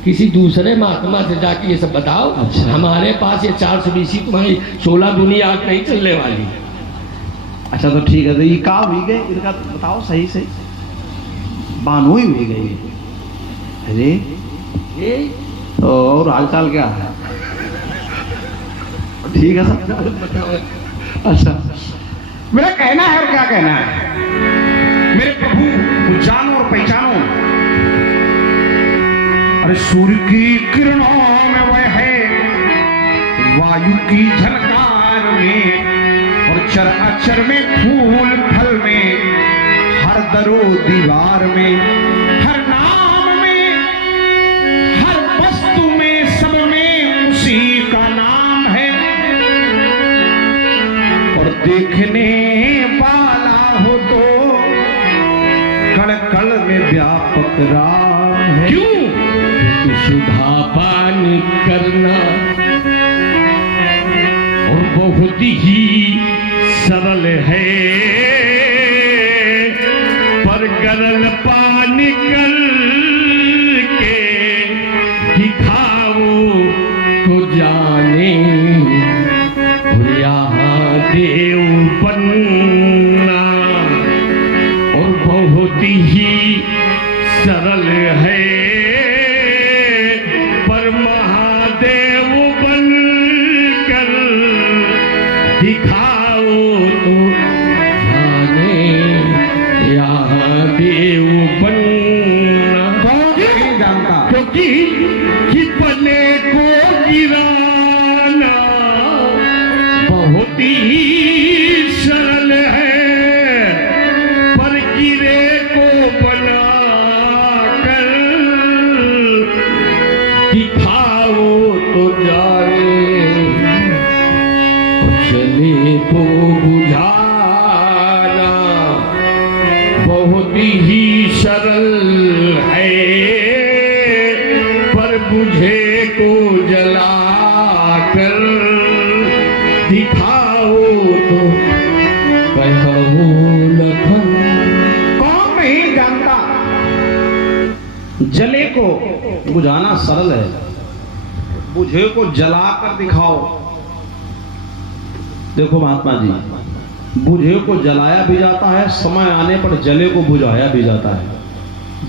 किसी दूसरे महात्मा से जाके ये सब बताओ। अच्छा। हमारे पास ये 420 तुम्हारी 16 दूनी आग नहीं चलने वाली। अच्छा तो ठीक है, तो ये का हुई गए इनका बताओ सही से। बानोई हुई गई। अरे ये तो और हालचाल क्या है? ठीक है सब बताओ। अच्छा मेरा कहना है और क्या कहना है, मेरे प्रभु को जानो और पहचानो। अरे सूर्य की किरणों में वह है, वायु की झनकार में, और चर अचर में, फूल फल में, हर दरो दीवार में, हर नाम में, हर वस्तु में, सब में उसी का नाम है। और देखने वाला हो तो कण कण में व्यापक राम है। क्यों? क्योंकि सुधा पान करना और बहुत ही सरल है, पर गरल पान कर के दिखाओ तो जाने, यहाँ देव बनना और बहुत ही सरल है, पर महादेव बनकर दिखाओ तो जाने, यहाँ देव बनना। नहीं जानता क्योंकि पले को गिराना बहुत ही सरल है, पर गिरे को बना कर दिखाओ तो जाने, चले को बुझाना बहुत ही सरल है, पर बुझे को जला कर दिखाओ तो कहो लखन। कौन नहीं जानता जले को बुझाना सरल है, बुझे को जलाकर दिखाओ। देखो महात्मा जी, बुझे को जलाया भी जाता है, समय आने पर जले को बुझाया भी जाता है।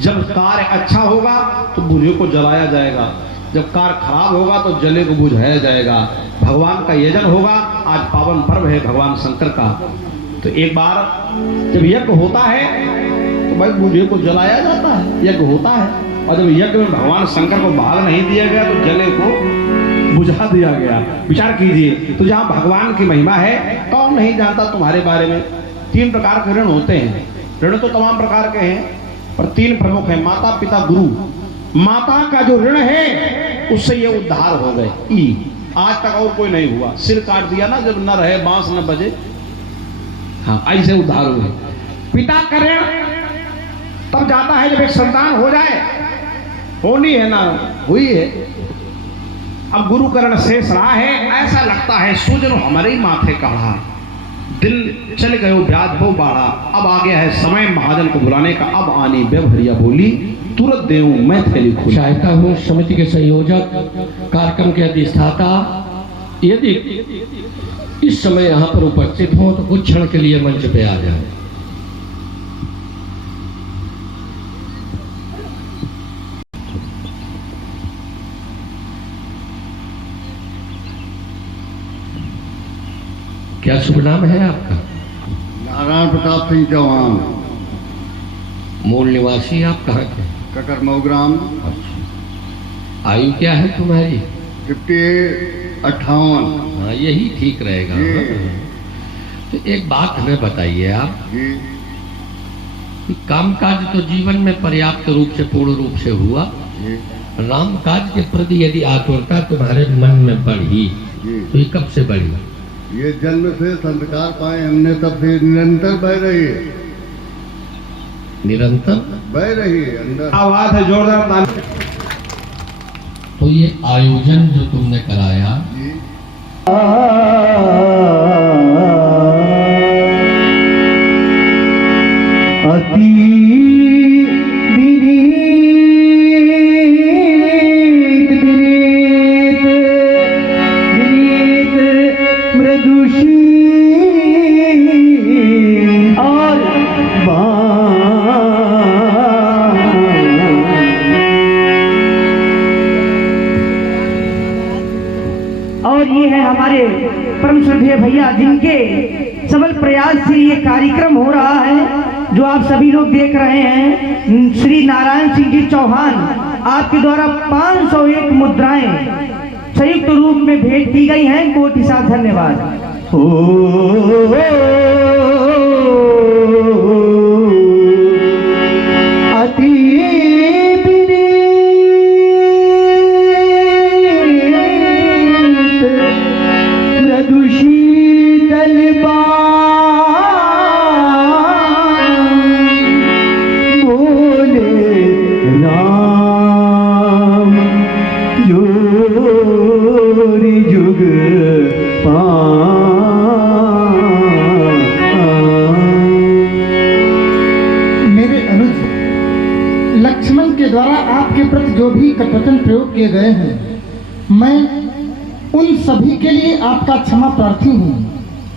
जब कार्य अच्छा होगा तो बुझे को जलाया जाएगा, जब कार्य खराब होगा तो जले को बुझाया जाएगा। भगवान का यजन होगा, आज पावन पर्व है भगवान शंकर का, तो एक बार जब यज्ञ होता है तो भाई बुझे को जलाया जाता है, यज्ञ होता है। और जब यज्ञ में भगवान शंकर को भाग नहीं दिया गया तो जले को बुझा दिया गया। विचार कीजिए, तो जहाँ भगवान की महिमा है, कौन नहीं जानता तुम्हारे बारे में। 3 प्रकार के ऋण होते हैं, ऋण तो तमाम प्रकार के हैं पर 3 प्रमुख हैं, माता पिता गुरु। माता का जो ऋण है उससे ये उद्धार हो गए। आज तक और कोई नहीं हुआ, सिर काट दिया ना जब न रहे बांस न बजे, हाँ ऐसे उद्धार हुए। पिता का ऋण तब जाता है जब एक संतान हो जाए, होनी है ना हुई है। अब गुरु करण शेष रहा है, ऐसा लगता है सूजन हमारे ही माथे काढ़ा, दिल चल गयो ब्याज बहु बाढ़ा। अब आ गया है समय महाजन को बुलाने का, अब आनी व्यवहरिया बोली, तुरंत देऊं मैं थैली खोली। चाहता हूँ समिति के संयोजक, कार्यक्रम के अधिष्ठाता यदि इस समय यहाँ पर उपस्थित हो तो कुछ क्षण के लिए मंच पे आ जाए। क्या शुभ नाम है आपका? नारायण प्रताप सिंह चौहान, मूल निवासी आप कहाँ के? कटर मऊग्राम। आयु क्या है तुम्हारी? 58। हाँ यही ठीक रहेगा। जी। तो एक बात हमें बताइए आप जी कि कामकाज तो जीवन में पर्याप्त रूप से पूर्ण रूप से हुआ, जी राम काज के प्रति यदि आतुरता तुम्हारे मन में बढ़ी जी। तो ये कब से बढ़ी? ये जन्म से संस्कार पाए हमने, तब से निरंतर बह रही है, निरंतर बह रही है अंदर। आवाज है जोरदार ताली। तो ये आयोजन जो तुमने कराया, जी अति और ये है हमारे परम श्रद्धेय भैया जिनके सबल प्रयास से ये कार्यक्रम हो रहा है जो आप सभी लोग देख रहे हैं। श्री नारायण सिंह जी चौहान आपके द्वारा 501 मुद्राएं संयुक्त रूप में भेंट की गई हैं। कोटि साथ धन्यवाद। लक्ष्मण के द्वारा आपके प्रति जो भी कटवचन प्रयोग किए गए हैं, मैं उन सभी के लिए आपका क्षमा प्रार्थी हूँ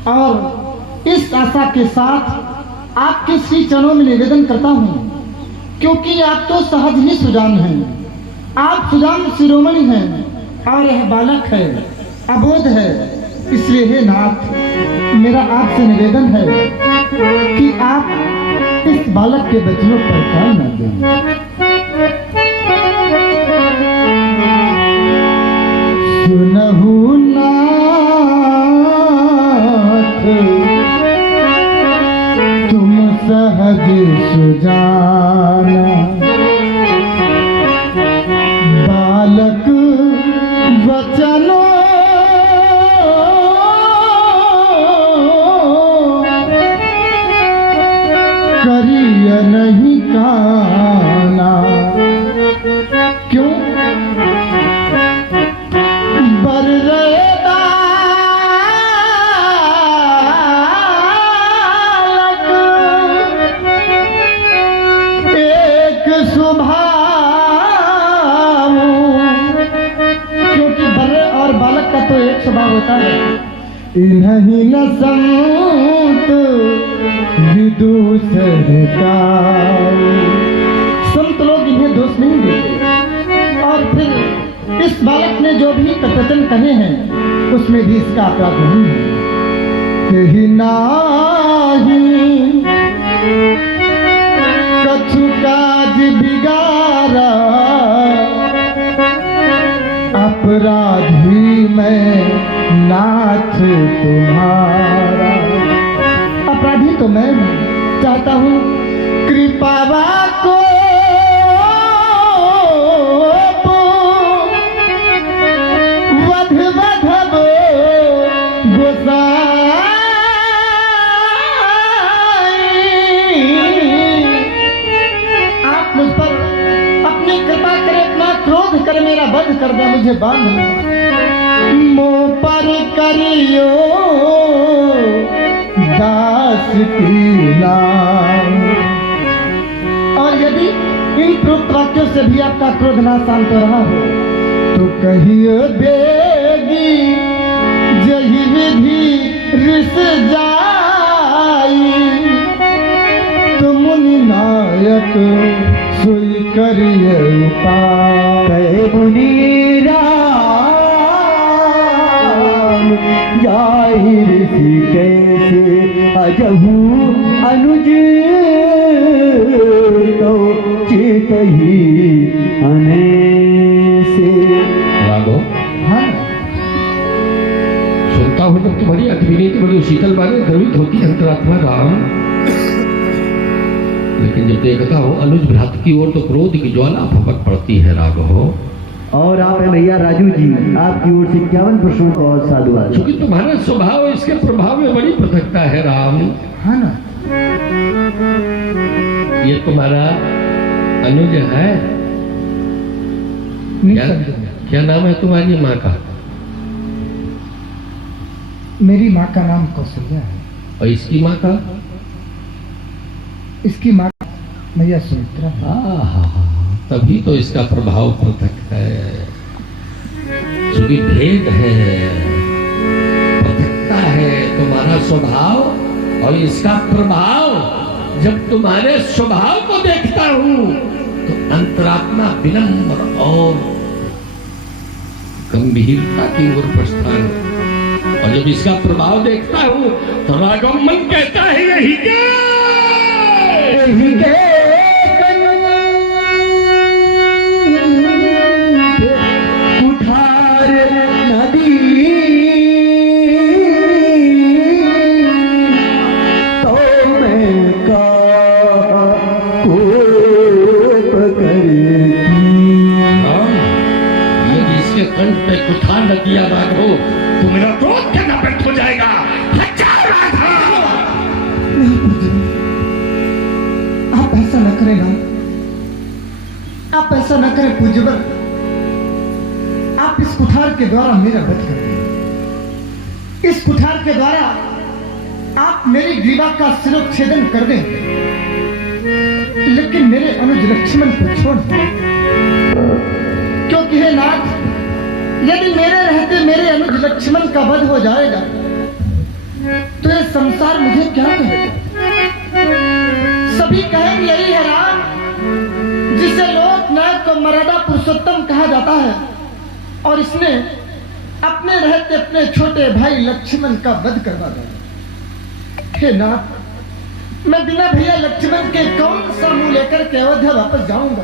और इस आशा के साथ आपके श्री चरणों में निवेदन करता हूँ, क्योंकि आप तो सहज ही सुजान हैं, आप सुजान शिरोमणि हैं और यह बालक है, अबोध है। इसलिए हे नाथ, मेरा आपसे निवेदन है कि आप इस बालक के बचनों पर कान न दें। सुनहु नाथ तुम सहज सुजाना, बालक वचनों करिय नहीं काना। क्यों बर एक स्वभाव, क्योंकि बर और बालक का तो एक स्वभाव होता है। इन्हीं न संत विदूषण का, संत लोग इन्हें दोष नहीं देते। और फिर इस बालक ने जो भी कथन कहे हैं उसमें भी इसका अपराध नहीं है। कही नाही कछु काज बिगाड़ा, अपराधी मैं नाथ तुम्हारा। अपराधी तो मैं चाहता हूँ कृपावा को वध वधबो गोसाई। आप मुझ पर अपनी कृपा करे, अपना क्रोध कर, मेरा वध कर दे, मुझे बांध लो। मोह पर करियो दास की नाम। और यदि इन प्रोक्त वाक्यों से भी आपका क्रोध ना शांत रहा हो तो कहिए बेगी जही विधि रिस जाई, तो मुनि नायक सोई करिए उपाय। मुनि जाहिर सी कैसे अजहू अनुज तो चित ही अनेसे। राघव, हाँ, सुनता हूँ जब तुम्हारी अतिविनीति बड़ी शीतल बातें द्रवित होती है अंतरात्मा राम, लेकिन जब देखता हूँ अनुज भ्रात की ओर तो क्रोध की ज्वाला फपक पड़ती है। राघव, और आप हैं भैया राजू जी, आपकी ओर से 51 प्रश्नों का और साधुवाद। क्योंकि तुम्हारा स्वभाव इसके प्रभाव में बड़ी पृथकता है राम। हाँ ना। ये तुम्हारा अनुज है? क्या नाम है तुम्हारी माँ का? मेरी माँ का नाम कौशल्या है। और इसकी माँ का? इसकी माँ मैया सुमित्रा है। तभी तो इसका प्रभाव पृथक है, क्योंकि भेद है, पृथकता है तुम्हारा स्वभाव और इसका प्रभाव। जब तुम्हारे स्वभाव को देखता हूं तो अंतरात्मा विनम्र और गंभीरता की ओर प्रस्थान है। और जब इसका प्रभाव देखता हूं तो राघवन कहता है यही के कुठार नदी तो मैं का कोप करेगी। यदि इसके कंठ पे कुठार न दिया राघो तो मेरा क्रोध करना व्यर्थ हो जाएगा। आप ऐसा न करें ना, आप ऐसा न करें पूज्यवर। आप इस कुठार के द्वारा मेरा वध कर दें। इस कुठार के द्वारा आप मेरी ग्रीवा का शिरोच्छेदन कर दें, लेकिन मेरे अनुज लक्ष्मण को छोड़ दें। क्योंकि हे नाथ, यदि मेरे रहते मेरे अनुज लक्ष्मण का वध हो जाएगा तो ये संसार मुझे क्या कहेगा? सभी कहेंगे यही है राम, जिसे लोकनायक को मर्यादा पुरुषोत्तम कहा जाता है, और इसने अपने रहते अपने छोटे भाई लक्ष्मण का वध करवा दिया। हे नाथ, मैं बिना भैया लक्ष्मण के कौन सा मुंह लेकर के अयोध्या वापस जाऊंगा?